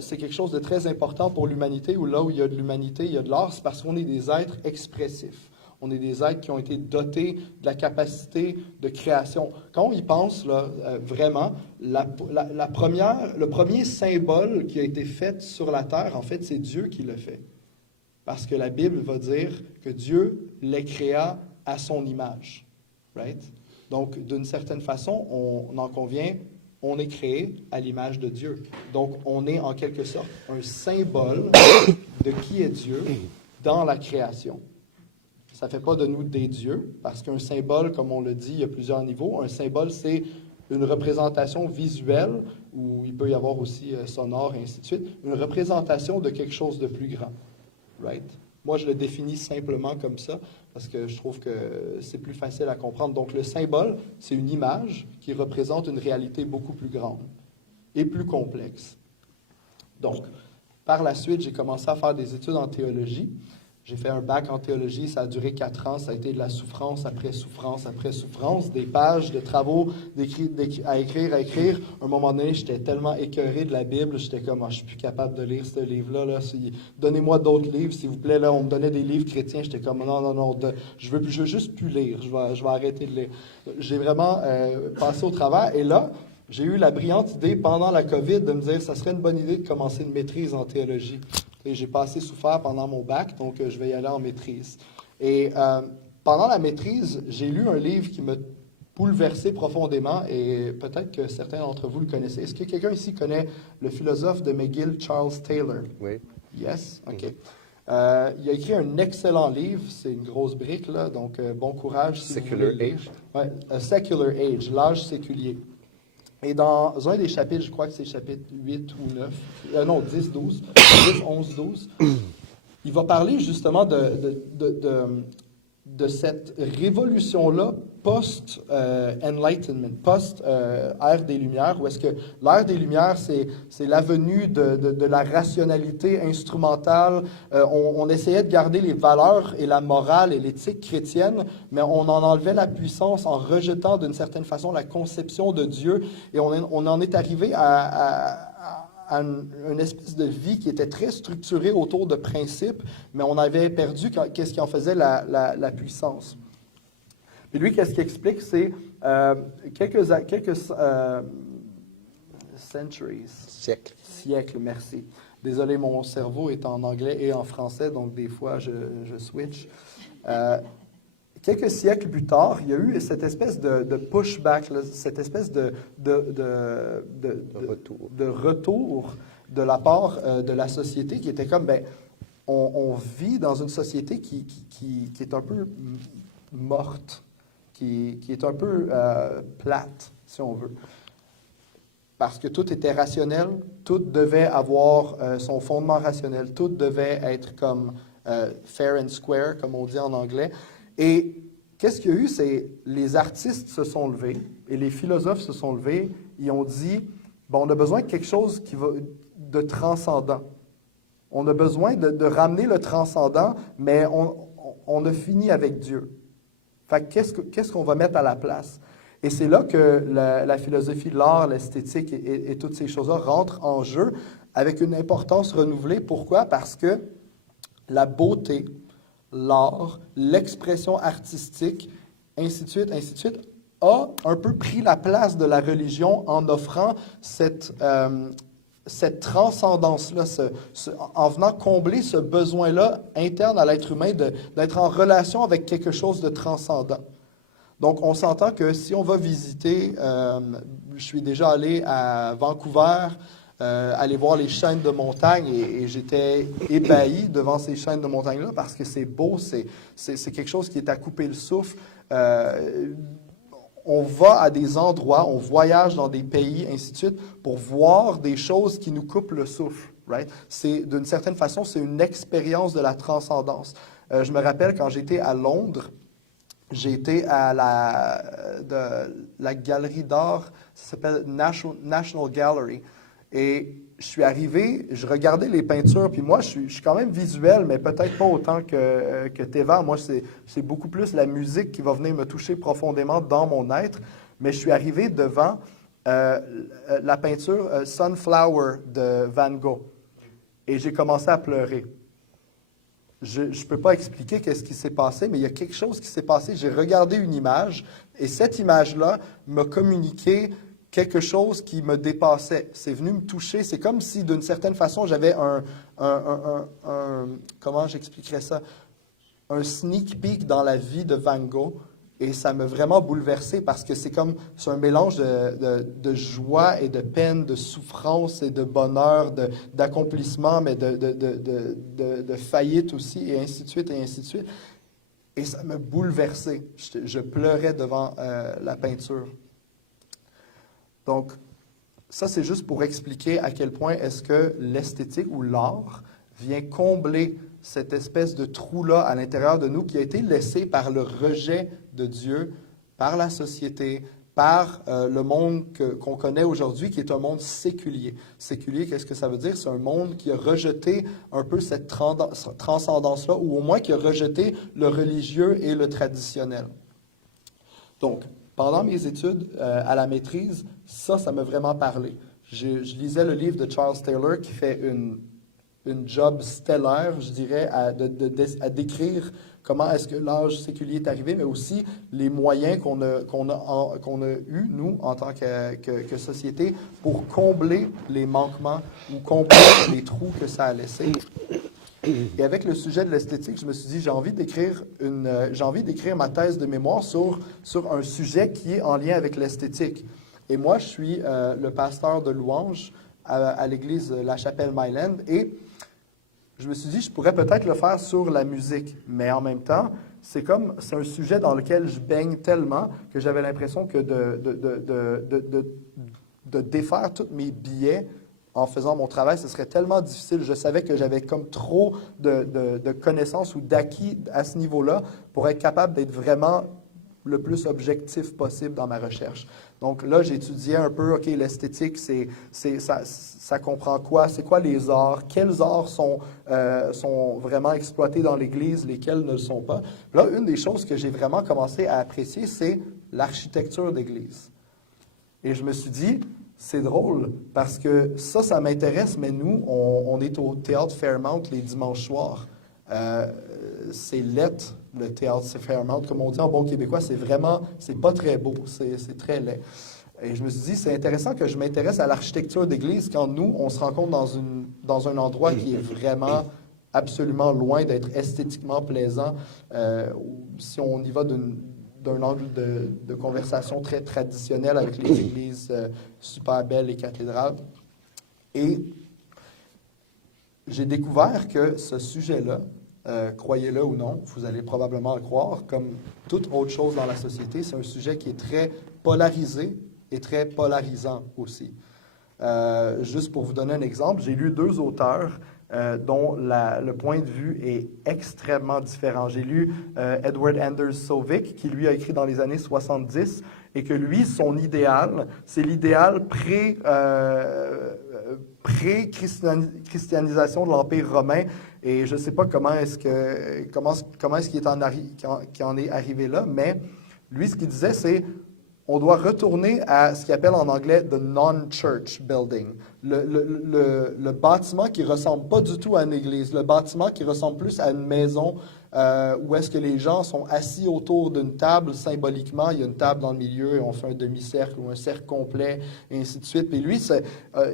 c'est quelque chose de très important pour l'humanité, ou là où il y a de l'humanité, il y a de l'art, c'est parce qu'on est des êtres expressifs. On est des êtres qui ont été dotés de la capacité de création. Quand on y pense, là, vraiment, le premier symbole qui a été fait sur la terre, en fait, c'est Dieu qui le fait. Parce que la Bible va dire que Dieu les créa à son image. Right? Donc, d'une certaine façon, on en convient, on est créé à l'image de Dieu. Donc, on est en quelque sorte un symbole de qui est Dieu dans la création. Ça ne fait pas de nous des dieux, parce qu'un symbole, comme on le dit, il y a plusieurs niveaux. Un symbole, c'est une représentation visuelle, où il peut y avoir aussi sonore, et ainsi de suite. Une représentation de quelque chose de plus grand. Right? Moi, je le définis simplement comme ça, parce que je trouve que c'est plus facile à comprendre. Donc, le symbole, c'est une image qui représente une réalité beaucoup plus grande et plus complexe. Donc, par la suite, j'ai commencé à faire des études en théologie. J'ai fait un bac en théologie, ça a duré 4 ans, ça a été de la souffrance après souffrance après souffrance, des pages de travaux à écrire. À un moment donné, j'étais tellement écœuré de la Bible, j'étais comme, je suis plus capable de lire ce livre-là. Donnez-moi d'autres livres, s'il vous plaît. Là, on me donnait des livres chrétiens, j'étais comme, non, je veux juste plus lire, je vais arrêter de lire. J'ai vraiment passé au travers, et là, j'ai eu la brillante idée pendant la COVID de me dire, ça serait une bonne idée de commencer une maîtrise en théologie. Et j'ai pas assez souffert pendant mon bac, donc je vais y aller en maîtrise. Et pendant la maîtrise, j'ai lu un livre qui m'a bouleversé profondément, et peut-être que certains d'entre vous le connaissez. Est-ce que quelqu'un ici connaît le philosophe de McGill, Charles Taylor? Oui. Yes? OK. Il a écrit un excellent livre, c'est une grosse brique, là, donc bon courage. Si Secular vous voulez. Age? Oui, Secular Age, l'âge séculier. Et dans un des chapitres, je crois que c'est chapitre 8 ou 9, non, 10, 12, 10, 11, 12, il va parler justement de cette révolution-là post-Enlightenment, post-ère des Lumières, où est-ce que l'ère des Lumières, c'est la venue de la rationalité instrumentale. On essayait de garder les valeurs et la morale et l'éthique chrétienne, mais on en enlevait la puissance en rejetant d'une certaine façon la conception de Dieu, et on en est arrivé à une espèce de vie qui était très structurée autour de principes, mais on avait perdu qu'est-ce qui en faisait la puissance. Puis lui, qu'est-ce qu'il explique, c'est quelques siècles, merci. Désolé, mon cerveau est en anglais et en français, donc des fois, je switch. Quelques siècles plus tard, il y a eu cette espèce de pushback, là, cette espèce de retour de la part de la société qui était comme, on vit dans une société qui est un peu morte, qui est un peu plate, si on veut. Parce que tout était rationnel, tout devait avoir son fondement rationnel, tout devait être comme fair and square, comme on dit en anglais. Et qu'est-ce qu'il y a eu, c'est les artistes se sont levés et les philosophes se sont levés. Ils ont dit, on a besoin de quelque chose de transcendant. On a besoin de ramener le transcendant, mais on a fini avec Dieu. Fait qu'est-ce qu'on va mettre à la place? Et c'est là que la philosophie de l'art, l'esthétique et toutes ces choses-là rentrent en jeu avec une importance renouvelée. Pourquoi? Parce que la beauté, l'art, l'expression artistique, ainsi de suite, a un peu pris la place de la religion en offrant cette transcendance-là, en venant combler ce besoin-là interne à l'être humain d'être en relation avec quelque chose de transcendant. Donc, on s'entend que si on va visiter, je suis déjà allé à Vancouver, aller voir les chaînes de montagnes, et j'étais ébahi devant ces chaînes de montagnes-là parce que c'est beau, c'est quelque chose qui est à couper le souffle. On va à des endroits, on voyage dans des pays, ainsi de suite, pour voir des choses qui nous coupent le souffle. Right? D'une certaine façon, c'est une expérience de la transcendance. Je me rappelle quand j'étais à Londres, j'étais à la galerie d'art, ça s'appelle National Gallery. Et je suis arrivé, je regardais les peintures, puis moi, je suis quand même visuel, mais peut-être pas autant que Teva. Moi, c'est beaucoup plus la musique qui va venir me toucher profondément dans mon être. Mais je suis arrivé devant la peinture Sunflower de Van Gogh. Et j'ai commencé à pleurer. Je ne peux pas expliquer qu'est-ce qui s'est passé, mais il y a quelque chose qui s'est passé. J'ai regardé une image, et cette image-là m'a communiqué quelque chose qui me dépassait. C'est venu me toucher. C'est comme si, d'une certaine façon, j'avais comment j'expliquerais ça? Un sneak peek dans la vie de Van Gogh. Et ça m'a vraiment bouleversé parce que c'est un mélange de joie et de peine, de souffrance et de bonheur, d'accomplissement, mais de faillite aussi, et ainsi de suite, et ainsi de suite. Et ça m'a bouleversé. Je pleurais devant la peinture. Donc, ça, c'est juste pour expliquer à quel point est-ce que l'esthétique ou l'art vient combler cette espèce de trou-là à l'intérieur de nous qui a été laissé par le rejet de Dieu, par la société, par le monde qu'on connaît aujourd'hui, qui est un monde séculier. Séculier, qu'est-ce que ça veut dire? C'est un monde qui a rejeté un peu cette transcendance-là, ou au moins qui a rejeté le religieux et le traditionnel. Donc, pendant mes études à la maîtrise, ça m'a vraiment parlé. Je lisais le livre de Charles Taylor qui fait une job stellaire, je dirais, à décrire comment est-ce que l'âge séculier est arrivé, mais aussi les moyens qu'on a eus, nous, en tant que société, pour combler les manquements ou combler les trous que ça a laissés. Et avec le sujet de l'esthétique, je me suis dit, j'ai envie d'écrire ma thèse de mémoire sur un sujet qui est en lien avec l'esthétique. Et moi, je suis le pasteur de louange à l'église La Chapelle Myland, et je me suis dit, je pourrais peut-être le faire sur la musique, mais en même temps, c'est un sujet dans lequel je baigne tellement que j'avais l'impression que de défaire tous mes billets en faisant mon travail, ce serait tellement difficile. Je savais que j'avais comme trop de connaissances ou d'acquis à ce niveau-là pour être capable d'être vraiment le plus objectif possible dans ma recherche. Donc là, j'étudiais un peu, OK, l'esthétique, ça comprend quoi? C'est quoi les arts? Quels arts sont vraiment exploités dans l'Église, lesquels ne le sont pas? Là, une des choses que j'ai vraiment commencé à apprécier, c'est l'architecture d'Église. Et je me suis dit, c'est drôle, parce que ça m'intéresse, mais nous, on est au Théâtre Fairmount les dimanches soirs. C'est laid, le Théâtre Fairmount, comme on dit en bon québécois, c'est pas très beau, c'est très laid. Et je me suis dit, c'est intéressant que je m'intéresse à l'architecture d'église quand nous, on se rencontre dans un endroit qui est vraiment absolument loin d'être esthétiquement plaisant, si on y va d'un angle de conversation très traditionnel avec les églises super belles et cathédrales. Et j'ai découvert que ce sujet-là, croyez-le ou non, vous allez probablement le croire, comme toute autre chose dans la société, c'est un sujet qui est très polarisé et très polarisant aussi. Juste pour vous donner un exemple, j'ai lu 2 auteurs dont le point de vue est extrêmement différent. J'ai lu Edward Anders Sovic, qui lui a écrit dans les années 70, et que lui, son idéal, c'est l'idéal pré-christianisation de l'Empire romain. Et je ne sais pas comment est-ce qu'il en est arrivé là, mais lui, ce qu'il disait, c'est on doit retourner à ce qu'il appelle en anglais « the non-church building », le bâtiment qui ne ressemble pas du tout à une église, le bâtiment qui ressemble plus à une maison où est-ce que les gens sont assis autour d'une table, symboliquement, il y a une table dans le milieu et on fait un demi-cercle ou un cercle complet, et ainsi de suite. Puis lui, il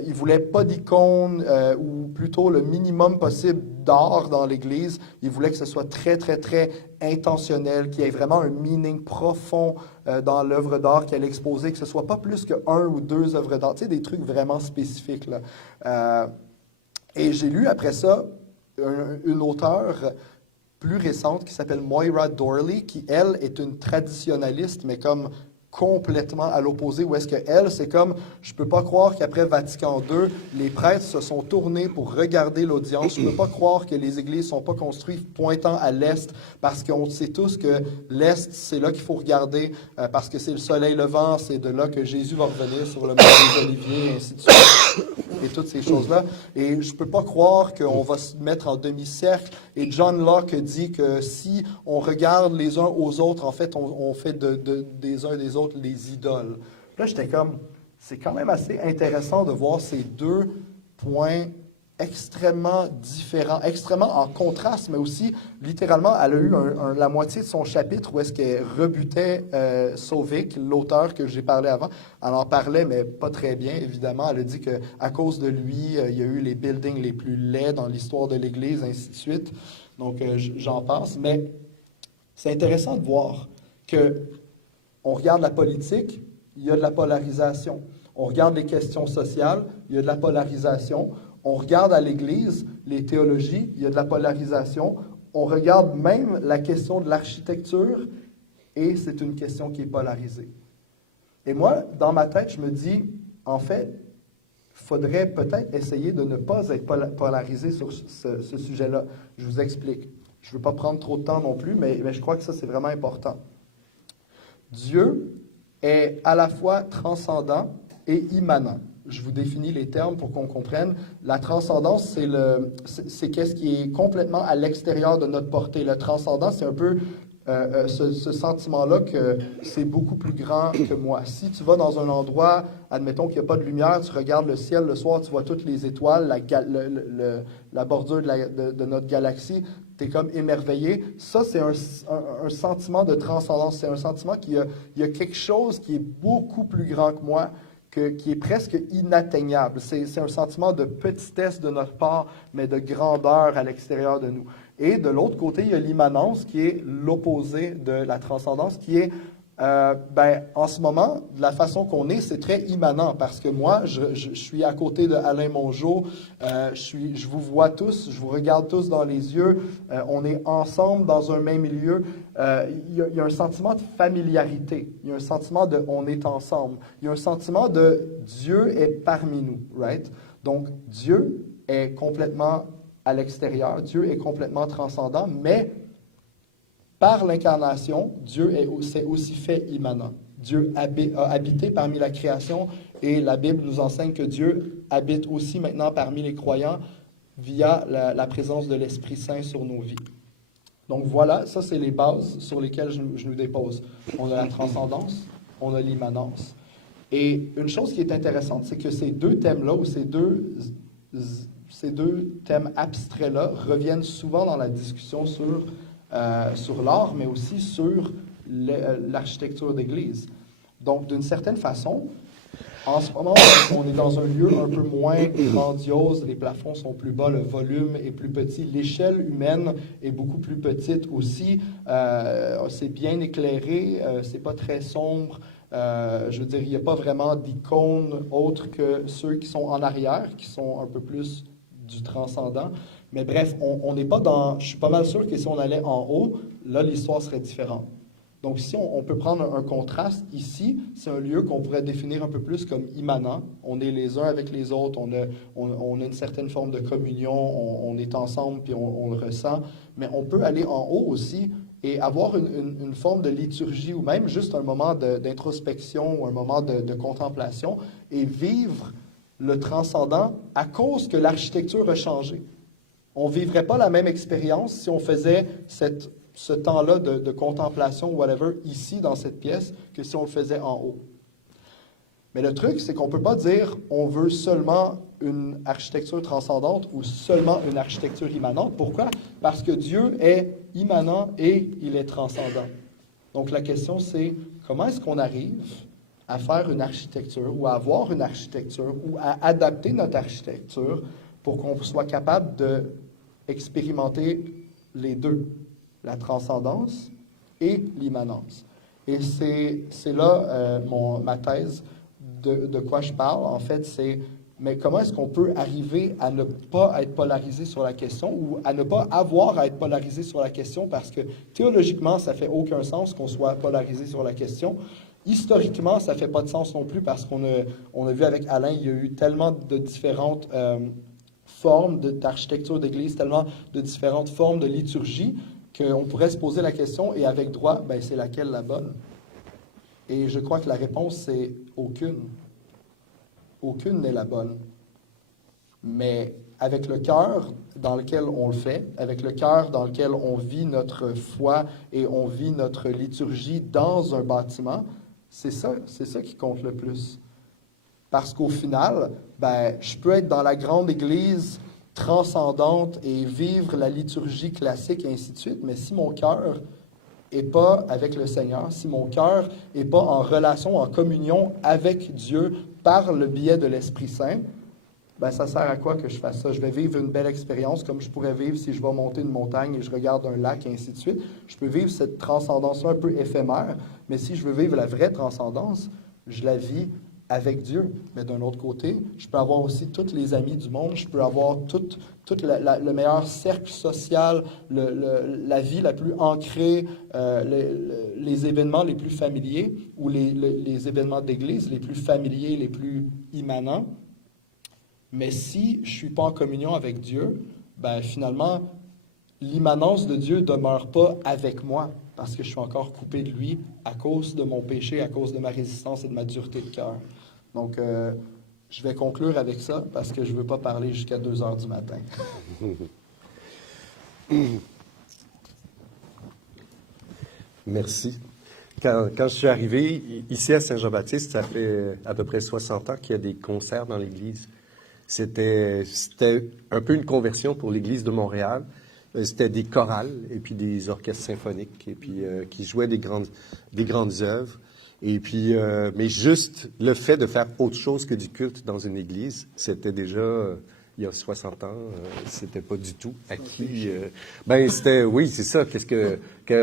ne voulait pas d'icône ou plutôt le minimum possible d'art dans l'Église. Il voulait que ce soit très, très, très intentionnel, qu'il y ait vraiment un meaning profond dans l'œuvre d'art qu'elle exposait, que ce ne soit pas plus que 1 ou 2 œuvres d'art, tu sais, des trucs vraiment spécifiques, là. Et j'ai lu après ça une auteure plus récente qui s'appelle Moira Dorley, qui, elle, est une traditionnaliste, mais comme complètement à l'opposé, où est-ce que elle, c'est comme, je peux pas croire qu'après Vatican II, les prêtres se sont tournés pour regarder l'audience. Je peux pas croire que les églises sont pas construites pointant à l'est, parce qu'on sait tous que l'est, c'est là qu'il faut regarder, parce que c'est le soleil levant, c'est de là que Jésus va revenir sur le mont des Oliviers, et ainsi de suite, et toutes ces choses-là. Et je peux pas croire qu'on va se mettre en demi-cercle. Et John Locke dit que si on regarde les uns aux autres, en fait, on fait des uns des autres les idoles. Là, j'étais comme, c'est quand même assez intéressant de voir ces 2 points extrêmement différent, extrêmement en contraste, mais aussi, littéralement, elle a eu la moitié de son chapitre où est-ce qu'elle rebutait Sovic, l'auteur que j'ai parlé avant. Elle en parlait, mais pas très bien, évidemment. Elle a dit qu'à cause de lui, il y a eu les buildings les plus laids dans l'histoire de l'Église, ainsi de suite. Donc, j'en passe. Mais c'est intéressant de voir que on regarde la politique, il y a de la polarisation. On regarde les questions sociales, il y a de la polarisation. On regarde à l'Église, les théologies, il y a de la polarisation. On regarde même la question de l'architecture et c'est une question qui est polarisée. Et moi, dans ma tête, je me dis, en fait, il faudrait peut-être essayer de ne pas être polarisé sur ce sujet-là. Je vous explique. Je ne veux pas prendre trop de temps non plus, mais je crois que ça, c'est vraiment important. Dieu est à la fois transcendant et immanent. Je vous définis les termes pour qu'on comprenne. La transcendance, c'est qu'est-ce qui est complètement à l'extérieur de notre portée. La transcendance, c'est un peu ce sentiment-là que c'est beaucoup plus grand que moi. Si tu vas dans un endroit, admettons qu'il n'y a pas de lumière, tu regardes le ciel le soir, tu vois toutes les étoiles, la bordure de notre galaxie, tu es comme émerveillé. Ça, c'est un sentiment de transcendance. C'est un sentiment qu'il y a quelque chose qui est beaucoup plus grand que moi, qui est presque inatteignable. C'est un sentiment de petitesse de notre part, mais de grandeur à l'extérieur de nous. Et de l'autre côté, il y a l'immanence, qui est l'opposé de la transcendance, qui est, en ce moment, de la façon qu'on est, c'est très immanent, parce que moi, je suis à côté de Alain Mongeau, je vous vois tous, je vous regarde tous dans les yeux, on est ensemble dans un même milieu. Il y a un sentiment de familiarité, il y a un sentiment de « on est ensemble », il y a un sentiment de « Dieu est parmi nous », right? Donc, Dieu est complètement à l'extérieur, Dieu est complètement transcendant, mais par l'incarnation, Dieu s'est aussi fait immanent. Dieu a habité parmi la création et la Bible nous enseigne que Dieu habite aussi maintenant parmi les croyants via la présence de l'Esprit Saint sur nos vies. Donc voilà, ça c'est les bases sur lesquelles je nous dépose. On a la transcendance, on a l'immanence. Et une chose qui est intéressante, c'est que ces deux thèmes-là, ou ces deux thèmes abstraits-là, reviennent souvent dans la discussion sur l'art, mais aussi sur l'architecture d'église. Donc, d'une certaine façon, en ce moment, on est dans un lieu un peu moins grandiose, les plafonds sont plus bas, le volume est plus petit, l'échelle humaine est beaucoup plus petite aussi, c'est bien éclairé, c'est pas très sombre, je veux dire, il n'y a pas vraiment d'icônes autres que ceux qui sont en arrière, qui sont un peu plus du transcendant. Mais bref, on n'est pas dans... Je suis pas mal sûr que si on allait en haut, là, l'histoire serait différente. Donc ici, on peut prendre un contraste. Ici, c'est un lieu qu'on pourrait définir un peu plus comme immanent. On est les uns avec les autres, on a une certaine forme de communion, on est ensemble, puis on le ressent. Mais on peut aller en haut aussi et avoir une forme de liturgie ou même juste un moment d'introspection ou un moment de contemplation et vivre le transcendant à cause que l'architecture a changé. On ne vivrait pas la même expérience si on faisait ce temps-là de contemplation, whatever, ici, dans cette pièce, que si on le faisait en haut. Mais le truc, c'est qu'on ne peut pas dire on veut seulement une architecture transcendante ou seulement une architecture immanente. Pourquoi? Parce que Dieu est immanent et il est transcendant. Donc la question, c'est comment est-ce qu'on arrive à faire une architecture ou à avoir une architecture ou à adapter notre architecture pour qu'on soit capable d'expérimenter les deux, la transcendance et l'immanence. Et c'est là ma thèse de quoi je parle. En fait, c'est mais comment est-ce qu'on peut arriver à ne pas être polarisé sur la question ou à ne pas avoir à être polarisé sur la question parce que théologiquement, ça ne fait aucun sens qu'on soit polarisé sur la question. Historiquement, ça ne fait pas de sens non plus parce qu'on a vu avec Alain, il y a eu tellement de différentes formes d'architecture d'église, tellement de différentes formes de liturgie qu'on pourrait se poser la question, et avec droit, ben, c'est laquelle la bonne? Et je crois que la réponse, c'est aucune. Aucune n'est la bonne. Mais avec le cœur dans lequel on le fait, avec le cœur dans lequel on vit notre foi et on vit notre liturgie dans un bâtiment, c'est ça qui compte le plus. Parce qu'au final, ben, je peux être dans la grande église transcendante et vivre la liturgie classique et ainsi de suite, mais si mon cœur n'est pas avec le Seigneur, si mon cœur n'est pas en relation, en communion avec Dieu par le biais de l'Esprit Saint, ben ça sert à quoi que je fasse ça? Je vais vivre une belle expérience comme je pourrais vivre si je vais monter une montagne et je regarde un lac et ainsi de suite. Je peux vivre cette transcendance un peu éphémère, mais si je veux vivre la vraie transcendance, je la vis avec Dieu. Mais d'un autre côté, je peux avoir aussi tous les amis du monde, je peux avoir tout le meilleur cercle social, la vie la plus ancrée, les événements les plus familiers ou les événements d'église les plus familiers, les plus immanents. Mais si je ne suis pas en communion avec Dieu, ben finalement, l'immanence de Dieu ne demeure pas avec moi parce que je suis encore coupé de lui à cause de mon péché, à cause de ma résistance et de ma dureté de cœur. Donc, je vais conclure avec ça parce que je ne veux pas parler jusqu'à 2 heures du matin. Merci. Quand je suis arrivé ici à Saint-Jean-Baptiste, ça fait à peu près 60 ans qu'il y a des concerts dans l'Église. C'était un peu une conversion pour l'Église de Montréal. C'était des chorales et puis des orchestres symphoniques et puis qui jouaient des grandes œuvres. Et puis, mais juste le fait de faire autre chose que du culte dans une église, c'était déjà il y a 60 ans, c'était pas du tout acquis. Ben c'était, oui, c'est ça.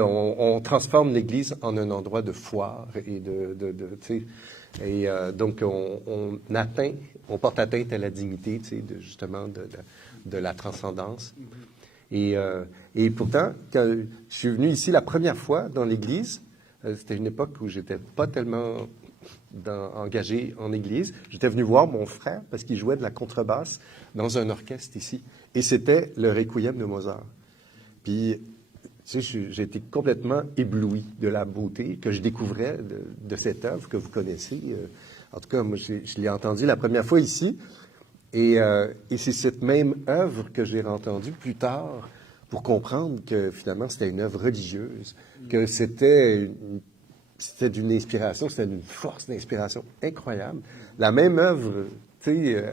On transforme l'église en un endroit de foire et tu sais. Et donc, on porte atteinte à la dignité, tu sais, justement, de la transcendance. Et pourtant, quand je suis venu ici la première fois dans l'Église, c'était une époque où j'étais pas tellement engagé en Église. J'étais venu voir mon frère parce qu'il jouait de la contrebasse dans un orchestre ici. Et c'était le Requiem de Mozart. Puis, tu sais, j'ai été complètement ébloui de la beauté que je découvrais de cette œuvre que vous connaissez. En tout cas, moi, je l'ai entendue la première fois ici. Et c'est cette même œuvre que j'ai entendue plus tard pour comprendre que finalement, c'était une œuvre religieuse, que c'était d'une inspiration, c'était d'une force d'inspiration incroyable. La même œuvre, tu sais,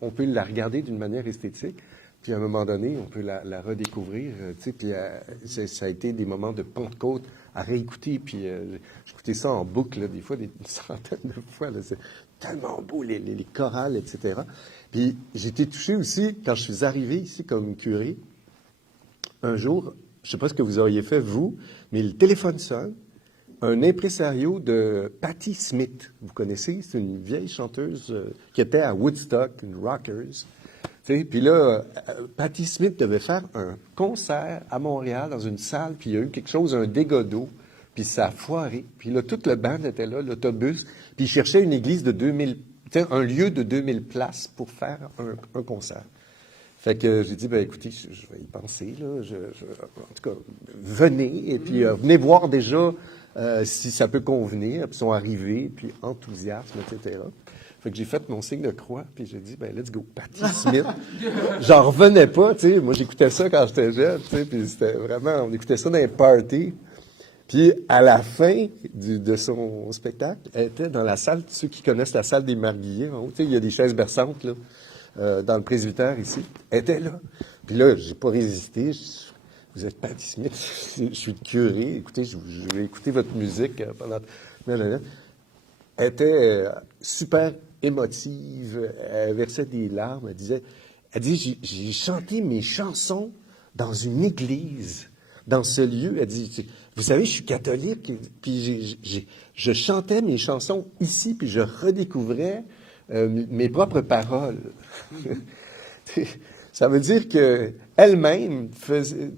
on peut la regarder d'une manière esthétique, puis à un moment donné, on peut la redécouvrir, tu sais, puis ça a été des moments de Pentecôte à réécouter, puis j'écoutais ça en boucle, là, des fois, des centaines de fois, là, c'est tellement beau, les chorales, etc. Puis j'ai été touché aussi, quand je suis arrivé ici comme curé, un jour, je ne sais pas ce que vous auriez fait, vous, mais le téléphone sonne, un impresario de Patti Smith, vous connaissez, c'est une vieille chanteuse qui était à Woodstock, une rockers. Puis là, Patti Smith devait faire un concert à Montréal dans une salle, puis il y a eu quelque chose, un dégât d'eau, puis ça a foiré. Puis là, toute le band était là, l'autobus, puis ils cherchaient une église de 2000, un lieu de 2000 places pour faire un concert. Fait que j'ai dit, ben écoutez, je vais y penser, là. En tout cas, venez, et puis venez voir déjà si ça peut convenir. Puis ils sont arrivés, puis enthousiasme, etc. Fait que j'ai fait mon signe de croix, puis j'ai dit, ben let's go, Patti Smith. J'en revenais pas, tu sais. Moi, j'écoutais ça quand j'étais jeune, tu sais, puis c'était vraiment, on écoutait ça dans les parties. Puis à la fin de son spectacle, elle était dans la salle, ceux qui connaissent la salle des Marguillés, en haut, tu sais, il y a des chaises berçantes, là. Dans le presbytère ici, était là. Puis là, j'ai pas résisté. Vous êtes Patti Smith, je suis le curé. Écoutez, je vais écouter votre musique pendant... Elle était super émotive, elle versait des larmes, elle dit, j'ai chanté mes chansons dans une église, dans ce lieu. Elle dit, vous savez, je suis catholique, puis je chantais mes chansons ici, puis je redécouvrais mes propres paroles. Ça veut dire que elle-même faisait,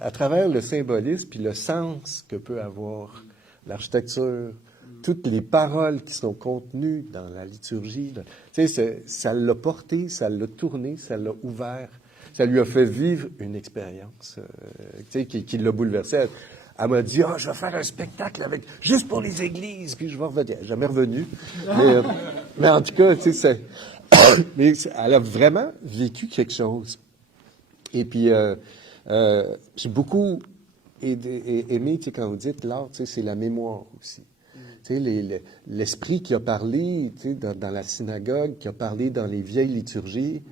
à travers le symbolisme puis le sens que peut avoir l'architecture, toutes les paroles qui sont contenues dans la liturgie, ça l'a porté, ça l'a tourné, ça l'a ouvert, ça lui a fait vivre une expérience qui l'a bouleversé. Elle m'a dit, je vais faire un spectacle juste pour les églises, puis je vais revenir. Elle n'est jamais revenue. Mais en tout cas, mais elle a vraiment vécu quelque chose. Et puis, j'ai beaucoup aimé, quand vous dites l'art, c'est la mémoire aussi. L'esprit qui a parlé dans la synagogue, qui a parlé dans les vieilles liturgies,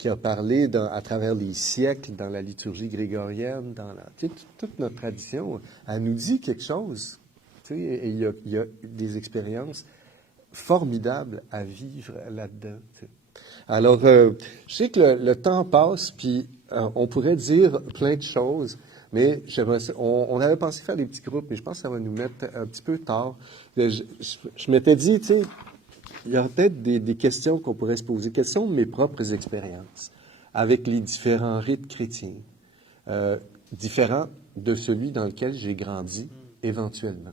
qui a parlé à travers les siècles dans la liturgie grégorienne, dans toute notre tradition, elle nous dit quelque chose. Et il y a des expériences formidables à vivre là-dedans. Alors, je sais que le temps passe, puis on pourrait dire plein de choses, mais on avait pensé faire des petits groupes, mais je pense que ça va nous mettre un petit peu tard. Je m'étais dit, tu sais, il y a peut-être des questions qu'on pourrait se poser. Quelles sont mes propres expériences avec les différents rites chrétiens, différents de celui dans lequel j'ai grandi éventuellement?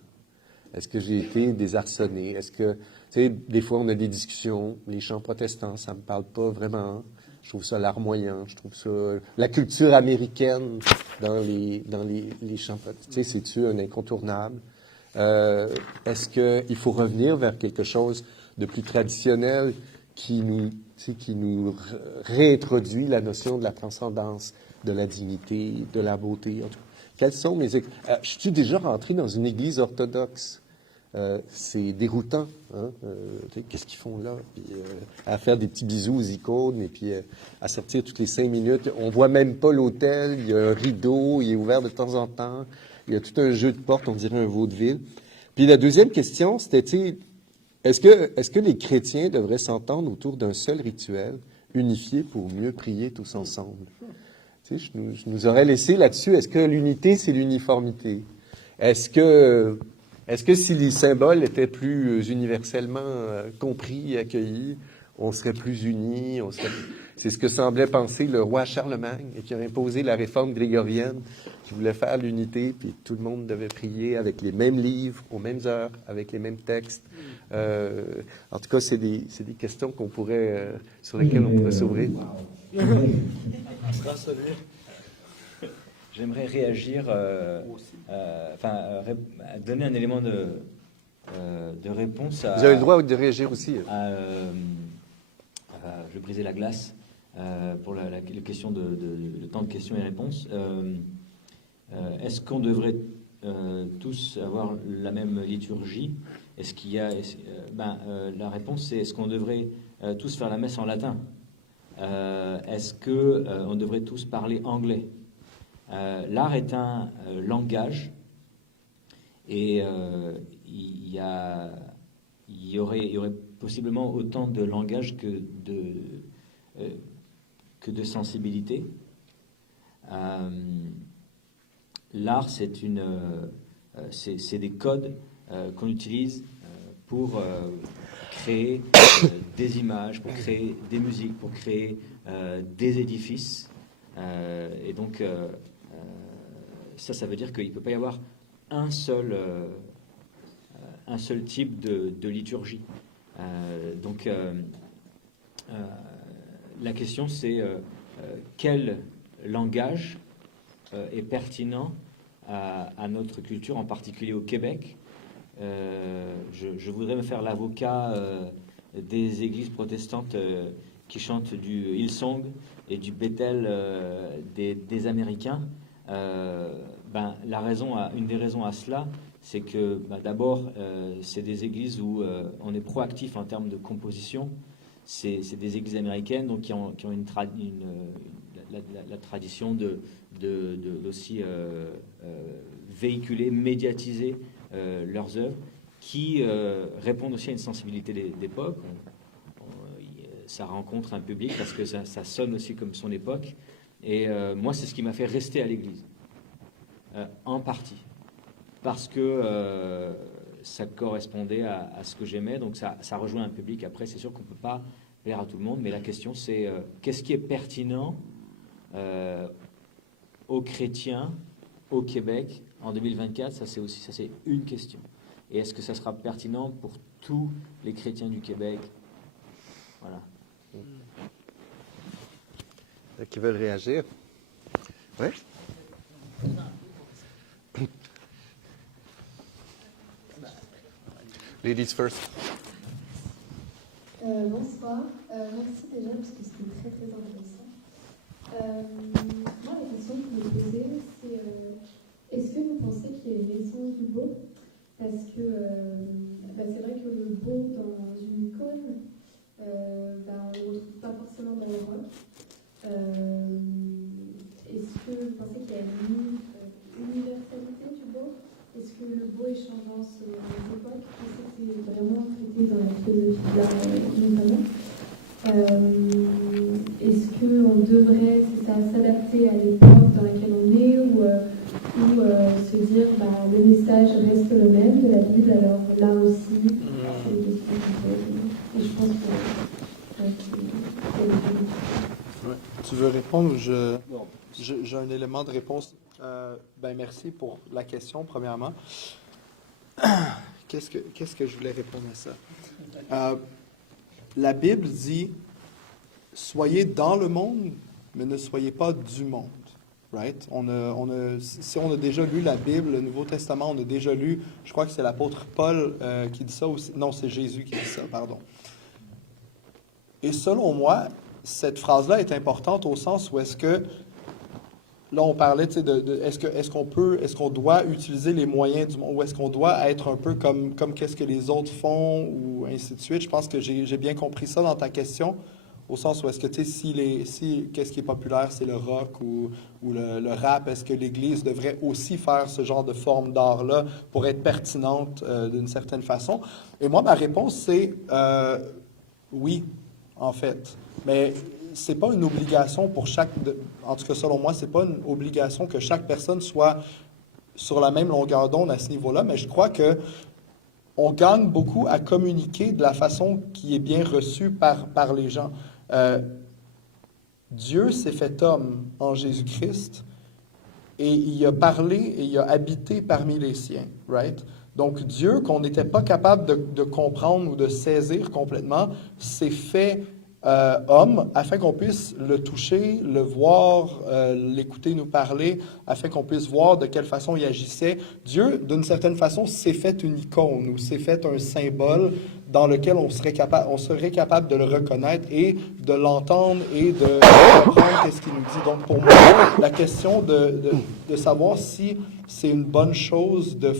Est-ce que j'ai été désarçonné? Est-ce que, tu sais, des fois, on a des discussions, les chants protestants, ça me parle pas vraiment. Je trouve ça larmoyant, je trouve ça... La culture américaine dans les chants protestants, tu sais, c'est-tu un incontournable? Est-ce qu'il faut revenir vers quelque chose de plus traditionnel qui nous réintroduit la notion de la transcendance, de la dignité, de la beauté? En tout cas, quels sont mes... je suis déjà rentré dans une église orthodoxe. C'est déroutant. Hein? Qu'est-ce qu'ils font là? Puis, à faire des petits bisous aux icônes et puis à sortir toutes les 5 minutes. On voit même pas l'autel. Il y a un rideau. Il est ouvert de temps en temps. Il y a tout un jeu de porte, on dirait un vaudeville. Puis la deuxième question, c'était, est-ce que les chrétiens devraient s'entendre autour d'un seul rituel, unifié pour mieux prier tous ensemble? Tu sais, je nous aurais laissé là-dessus. Est-ce que l'unité, c'est l'uniformité? Est-ce que si les symboles étaient plus universellement compris et accueillis, on serait plus unis? C'est ce que semblait penser le roi Charlemagne, et qui a imposé la réforme grégorienne, qui voulait faire l'unité, puis tout le monde devait prier avec les mêmes livres, aux mêmes heures, avec les mêmes textes. En tout cas, c'est des questions qu'on pourrait, sur lesquelles on pourrait s'ouvrir. J'aimerais réagir, donner un élément de réponse à... Vous avez le droit de réagir aussi. Je vais briser la glace pour la question de temps de questions et réponses. Est-ce qu'on devrait tous avoir la même liturgie? Est-ce qu'il y a... la réponse, c'est est-ce qu'on devrait tous faire la messe en latin? Est-ce qu'on devrait tous parler anglais? L'art est un langage et il y aurait possiblement autant de langage que de sensibilité. L'art, c'est des codes qu'on utilise pour créer des images, pour créer des musiques, pour créer des édifices. Et donc, ça veut dire qu'il ne peut pas y avoir un seul type de liturgie. La question, c'est quel langage est pertinent à notre culture, en particulier au Québec. Je voudrais me faire l'avocat des églises protestantes qui chantent du Hillsong et du Bethel des Américains. Une des raisons à cela, c'est que d'abord, c'est des églises où on est proactif en termes de composition. C'est des églises américaines donc qui ont la tradition de aussi véhiculer, médiatiser leurs œuvres, qui répondent aussi à une sensibilité d'époque. Ça rencontre un public parce que ça sonne aussi comme son époque. Et moi, c'est ce qui m'a fait rester à l'église, en partie, parce que ça correspondait à ce que j'aimais. Donc ça rejoint un public. Après, c'est sûr qu'on ne peut pas plaire à tout le monde, mais la question, c'est qu'est-ce qui est pertinent aux chrétiens au Québec en 2024? Ça, c'est une question. Et est-ce que ça sera pertinent pour tous les chrétiens du Québec? Voilà. Qui veulent réagir? Oui? Ladies first. Bonsoir. Merci déjà parce que c'était très très intéressant. Moi, la question que je me posais, c'est est-ce que vous pensez qu'il y a une naissance du beau? Parce que c'est vrai que le beau dans une icône, on ne le retrouve pas forcément dans le rock. Est-ce que vous pensez qu'il y a une universalité du beau? Est-ce que le beau est changeant selon les époques? Je sais que c'est vraiment traité dans la philosophie de l'art notamment. Est-ce qu'on devrait s'adapter à l'époque dans laquelle on est ou se dire le message reste le même de la Bible, alors là aussi, c'est une question qui peut. Et je pense que Tu veux répondre? J'ai un élément de réponse. Merci pour la question, premièrement. Qu'est-ce que je voulais répondre à ça? La Bible dit « Soyez dans le monde, mais ne soyez pas du monde. » Right? Si on a déjà lu la Bible, le Nouveau Testament, on a déjà lu, je crois que c'est l'apôtre Paul qui dit ça aussi. Non, c'est Jésus qui dit ça, pardon. Et selon moi, cette phrase-là est importante au sens où est-ce que, là on parlait est-ce qu'on doit utiliser les moyens du monde, ou est-ce qu'on doit être un peu comme qu'est-ce que les autres font, ou ainsi de suite. Je pense que j'ai bien compris ça dans ta question, au sens où est-ce que, si qu'est-ce qui est populaire, c'est le rock ou le rap, est-ce que l'Église devrait aussi faire ce genre de forme d'art-là pour être pertinente d'une certaine façon? Et moi, ma réponse, c'est oui, en fait. Mais c'est pas une obligation pour en tout cas selon moi, c'est pas une obligation que chaque personne soit sur la même longueur d'onde à ce niveau-là, mais je crois que on gagne beaucoup à communiquer de la façon qui est bien reçue par les gens. Dieu s'est fait homme en Jésus-Christ et il a parlé et il a habité parmi les siens, right? Donc Dieu, qu'on n'était pas capable de comprendre ou de saisir complètement, s'est fait homme, afin qu'on puisse le toucher, le voir, l'écouter nous parler, afin qu'on puisse voir de quelle façon il agissait. Dieu, d'une certaine façon, s'est fait une icône ou s'est fait un symbole dans lequel on serait capable de le reconnaître et de l'entendre et de comprendre qu'est-ce qu'il nous dit. Donc pour moi, la question de savoir si c'est une bonne chose de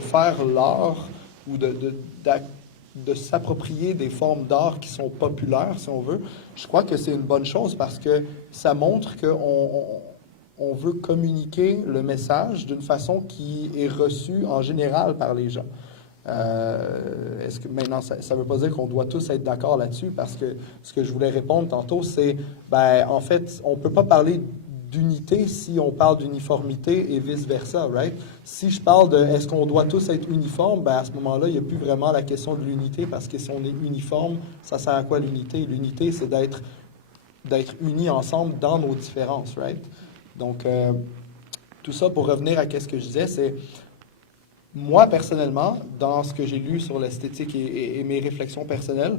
faire l'art ou de s'approprier des formes d'art qui sont populaires, si on veut, je crois que c'est une bonne chose parce que ça montre qu'on veut communiquer le message d'une façon qui est reçue en général par les gens. Est-ce que maintenant, ça ne veut pas dire qu'on doit tous être d'accord là-dessus parce que ce que je voulais répondre tantôt, c'est, en fait, on ne peut pas parler d'unité si on parle d'uniformité et vice-versa, right? Si je parle de est-ce qu'on doit tous être uniformes, à ce moment-là, il n'y a plus vraiment la question de l'unité parce que si on est uniforme, ça sert à quoi l'unité? L'unité, c'est d'être unis ensemble dans nos différences, right? Donc, tout ça pour revenir à ce que je disais, c'est moi, personnellement, dans ce que j'ai lu sur l'esthétique et mes réflexions personnelles,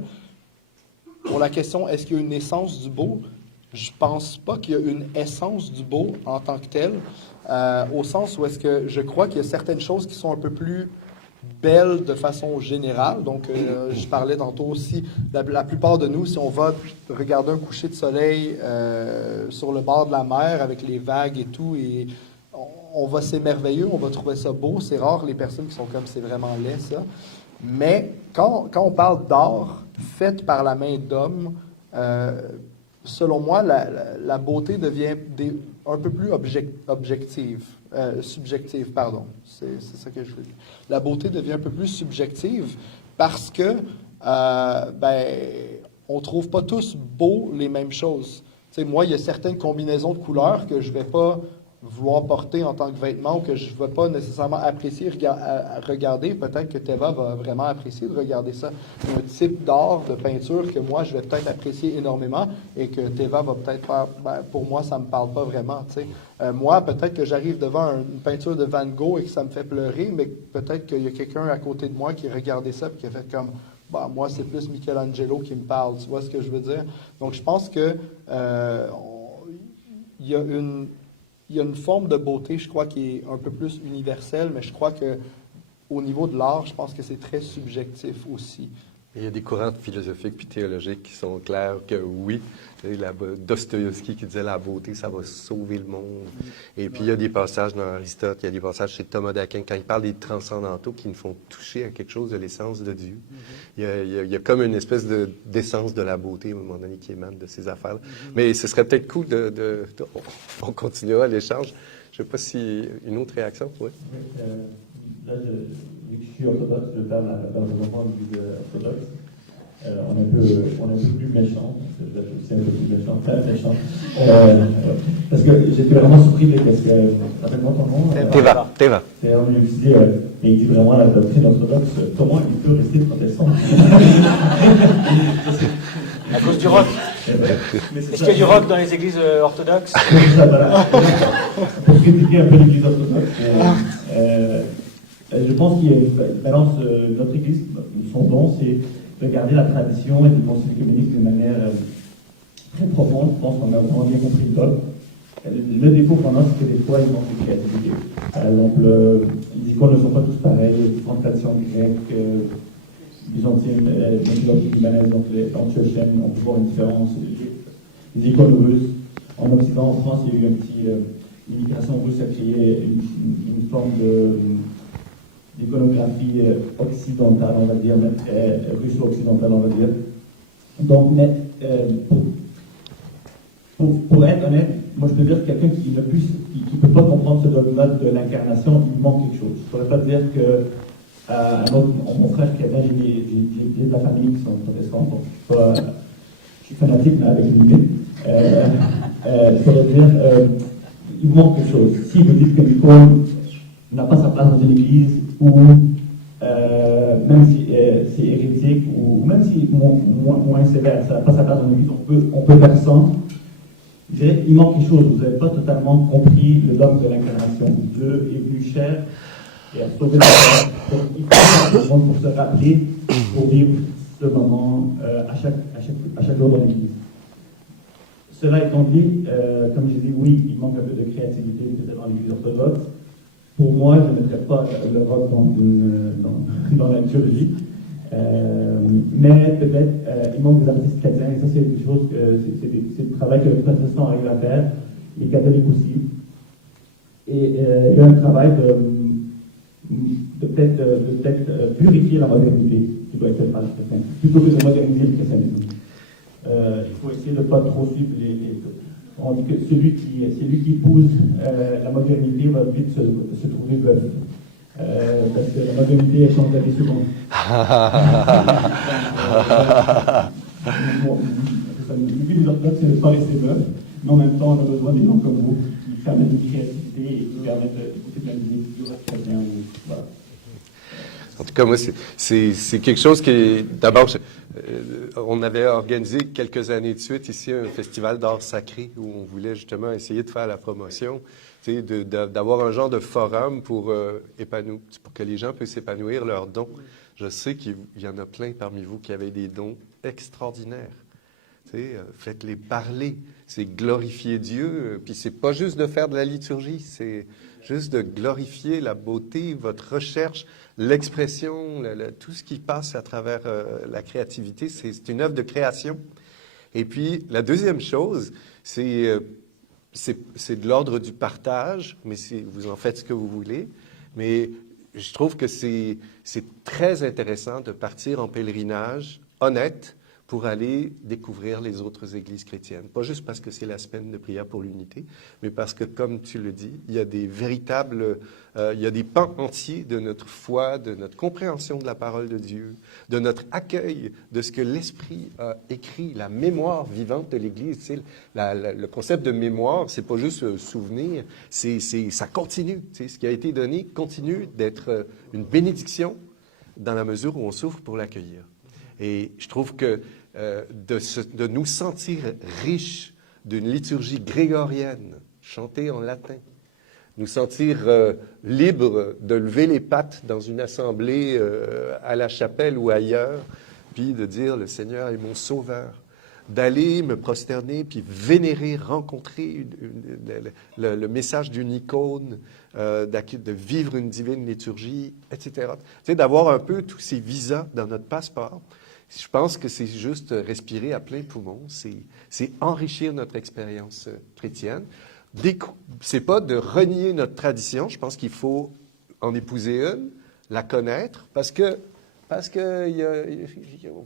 pour la question est-ce qu'il y a une essence du beau? Je pense pas qu'il y a une essence du beau en tant que tel, au sens où est-ce que je crois qu'il y a certaines choses qui sont un peu plus belles de façon générale. Donc, je parlais tantôt aussi, la plupart de nous, si on va regarder un coucher de soleil sur le bord de la mer avec les vagues et tout, et on va s'émerveiller, on va trouver ça beau. C'est rare les personnes qui sont comme c'est vraiment laid, ça. Mais quand on parle d'art fait par la main d'homme, selon moi, la beauté devient un peu plus subjective, pardon. C'est ça que je veux dire. La beauté devient un peu plus subjective parce que on trouve pas tous beaux les mêmes choses. T'sais, moi, il y a certaines combinaisons de couleurs que je vais pas vouloir porter en tant que vêtement ou que je ne vais pas nécessairement apprécier regarder. Peut-être que Teva va vraiment apprécier de regarder ça. Il y a un type d'art, de peinture que moi, je vais peut-être apprécier énormément et que Teva va peut-être faire, pour moi, ça ne me parle pas vraiment. Moi, peut-être que j'arrive devant une peinture de Van Gogh et que ça me fait pleurer, mais peut-être qu'il y a quelqu'un à côté de moi qui regardait ça et qui a fait comme, moi, c'est plus Michelangelo qui me parle. Tu vois ce que je veux dire? Donc, je pense que il y a une forme de beauté, je crois, qui est un peu plus universelle, mais je crois que au niveau de l'art, je pense que c'est très subjectif aussi. Il y a des courants philosophiques puis théologiques qui sont clairs que oui. Dostoïevski qui disait la beauté, ça va sauver le monde. Et puis il y a des passages dans Aristote, il y a des passages chez Thomas d'Aquin, quand il parle des transcendantaux qui nous font toucher à quelque chose de l'essence de Dieu. Il y a comme une espèce d'essence de la beauté, à un moment donné, qui émane de ces affaires-là. Mais ce serait peut-être cool on continuera l'échange. Je ne sais pas si une autre réaction, oui. Là, vu que je suis orthodoxe, je parle dans le moment de l'église orthodoxe. On est un peu plus méchant, je vais aussi un peu plus méchant, très méchant. Parce que j'étais vraiment surpris parce que, rappelle-moi ton nom. Teva. Et on lui dit, et il dit vraiment la doctrine orthodoxe, comment il peut rester protestant? À cause du rock. Est-ce qu'il y a du rock dans les églises orthodoxes? Voilà. Pour critiquer un peu l'église orthodoxe, je pense qu'il y a une balance, notre église, son don, c'est de garder la tradition et de penser l'économique d'une manière très profonde. Je pense qu'on a vraiment bien compris le dogme. Le défaut qu'on a, c'est que des fois, il manque de créativité. Par exemple, les icônes ne sont pas tous pareils. Il y a différentes traditions grecques, byzantines, libanaises, donc l'antiocène, on peut voir une différence. Les icônes russes. En Occident, en France, il y a eu l'immigration russe a créé une forme d'iconographie occidentale, on va dire, russo-occidentale, on va dire. Donc, pour être honnête, moi je peux dire que quelqu'un qui ne peut pas comprendre ce dogme de l'incarnation, il manque quelque chose. Je ne pourrais pas dire que mon frère Kevin, j'ai de la famille qui sont protestants, donc je suis fanatique, mais avec une limite. Je pourrais dire il manque quelque chose. Si vous dites que l'icône n'a pas sa place dans une église, ou même si c'est hérétique, ou même si moins sévère, ça n'a pas sa place dans l'église, on peut faire ça. Je dirais qu'il manque quelque chose. Vous n'avez pas totalement compris le dogme de l'incarnation. Dieu est venu cher et a sauvé la terre. Donc il faut pour se rappeler, pour vivre ce moment à chaque jour dans l'église. Cela étant dit, comme je dis, oui, il manque un peu de créativité peut-être dans l'église orthodoxe. Pour moi, je ne mettrais pas le rock dans la liturgie. Mais peut-être, il manque des artistes chrétiens, et ça, c'est quelque chose c'est le travail que les protestants arrivent à faire, les catholiques aussi. Et il y a un travail de peut-être purifier la modernité qui doit être fait par les chrétiens, plutôt que de moderniser le christianisme. Il faut essayer de ne pas trop suivre on dit que celui qui épouse la modernité va vite se trouver veuf. Parce que la modernité, elle change la vie seconde. Le but de l'orthodoxe, c'est de ne pas rester veuf, mais en même temps, on a besoin des gens comme vous qui permettent une créativité et qui permettent d'écouter de la musique du rock chrétien. Voilà. En tout cas, moi, c'est quelque chose qui, d'abord, on avait organisé quelques années de suite ici un festival d'art sacré où on voulait justement essayer de faire la promotion, d'avoir un genre de forum pour que les gens puissent épanouir leurs dons. Je sais qu'il y en a plein parmi vous qui avaient des dons extraordinaires. Faites-les parler, c'est glorifier Dieu, puis c'est pas juste de faire de la liturgie, c'est juste de glorifier la beauté, votre recherche, l'expression, tout ce qui passe à travers la créativité, c'est une œuvre de création. Et puis, la deuxième chose, c'est de l'ordre du partage, mais vous en faites ce que vous voulez, mais je trouve que c'est très intéressant de partir en pèlerinage honnête pour aller découvrir les autres églises chrétiennes. Pas juste parce que c'est la semaine de prière pour l'unité, mais parce que, comme tu le dis, il y a des il y a des pans entiers de notre foi, de notre compréhension de la parole de Dieu, de notre accueil de ce que l'Esprit a écrit, la mémoire vivante de l'Église. Tu sais, le concept de mémoire, c'est pas juste souvenir, ça continue. Tu sais, ce qui a été donné continue d'être une bénédiction dans la mesure où on s'ouvre pour l'accueillir. Et je trouve que de nous sentir riches d'une liturgie grégorienne, chantée en latin, nous sentir libres de lever les pattes dans une assemblée à la chapelle ou ailleurs, puis de dire « Le Seigneur est mon sauveur », d'aller me prosterner, puis vénérer, rencontrer le message d'une icône, de vivre une divine liturgie, etc. Tu sais, d'avoir un peu tous ces visas dans notre passeport. je pense que c'est juste respirer à plein poumon, c'est enrichir notre expérience chrétienne. C'est pas de renier notre tradition, je pense qu'il faut en épouser une, la connaître, parce que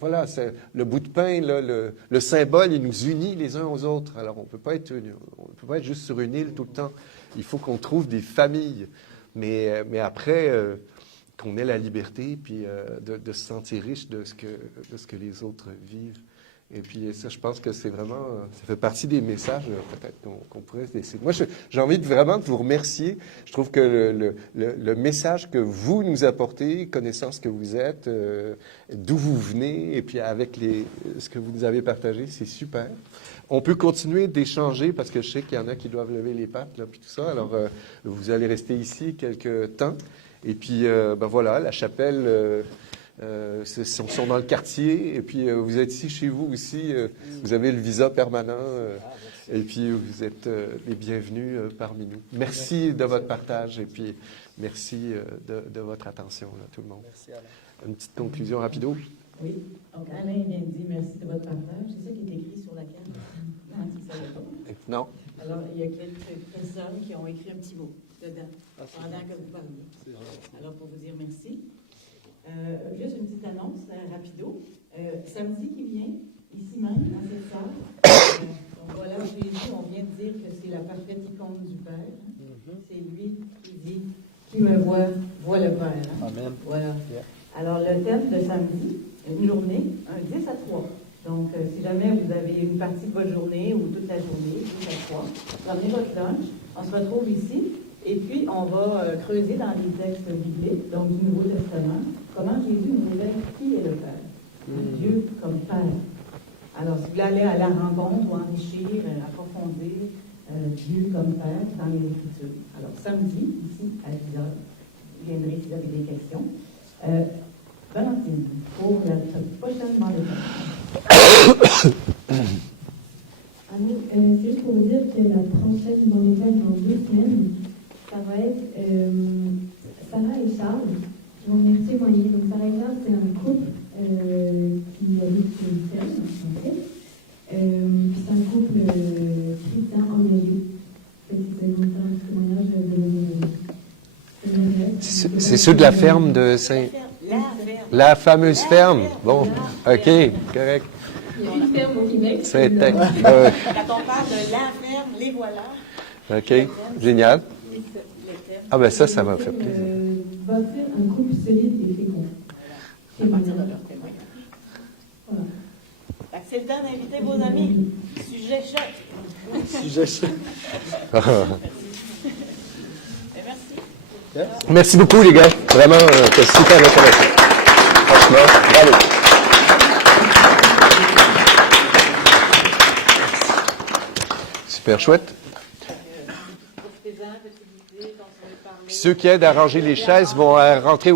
voilà, le bout de pain, là, le symbole, il nous unit les uns aux autres. Alors, on peut pas être juste sur une île tout le temps. Il faut qu'on trouve des familles. Mais après, qu'on ait la liberté, puis de se sentir riche de ce que les autres vivent. Et puis ça, je pense que c'est vraiment, ça fait partie des messages peut-être qu'on pourrait essayer. Moi, j'ai envie vraiment de vous remercier. Je trouve que le message que vous nous apportez, connaissance que vous êtes, d'où vous venez, et puis avec ce que vous nous avez partagé, c'est super. On peut continuer d'échanger parce que je sais qu'il y en a qui doivent lever les pattes, là, puis tout ça. Alors, vous allez rester ici quelques temps. Et puis, voilà, la chapelle... sont dans le quartier, et puis vous êtes ici chez vous aussi, vous avez le visa permanent, et puis vous êtes les bienvenus parmi nous. Merci de votre partage, et puis merci de votre attention, là, tout le monde. Merci, Alain. Une petite conclusion rapido. Oui, donc Alain vient de dire merci de votre partage. C'est ça qui est écrit sur la carte. Non, tu ne savais pas. Non. Alors, il y a quelques personnes qui ont écrit un petit mot dedans, pendant que vous parliez. Alors, pour vous dire merci. Juste une petite annonce, rapido. Samedi qui vient, ici même, dans cette salle, donc voilà, Jésus, on vient de dire que c'est la parfaite icône du Père. C'est lui qui dit « Qui me voit, voit le Père. Hein? » Amen. Voilà. Yeah. Alors, le thème de samedi, une journée, un 10 à 3. Donc, si jamais vous avez une partie de votre journée ou toute la journée, 10 à 3, prenez votre lunch, on se retrouve ici. Et puis, on va creuser dans les textes bibliques, donc du Nouveau Testament, comment Jésus nous révèle qui est le Père. Dieu comme Père. Alors, si vous voulez aller à la rencontre ou enrichir, approfondir Dieu comme Père dans les Écritures. Alors, samedi, ici, à 10h, vous viendrez si vous avez des questions. Valentine, pour la prochaine Alors, c'est juste pour vous dire que la prochaine banlieue dans 2 semaines, ça va être Sarah et Charles qui vont venir témoigner. Donc, Sarah et Charles, c'est un couple qui habite sur une ferme, en fait. Puis c'est un couple chrétien engagé. Ils vont faire un témoignage de C'est ceux de la ferme de Saint... La fameuse ferme. Bon, OK, correct. Il y a une ferme au Québec. Quand on parle de la ferme, les voilà. OK, génial. Ah ben ça m'a fait plaisir. Bâtir un couple solide et fécond. À partir de leur témoignage. Voilà. C'est le temps d'inviter vos amis. Sujet choc. Sujet choc. Merci. Merci beaucoup les gars. Vraiment, c'est super intéressant. Franchement, bravo. Super chouette. Ceux qui aident à ranger les chaises vont rentrer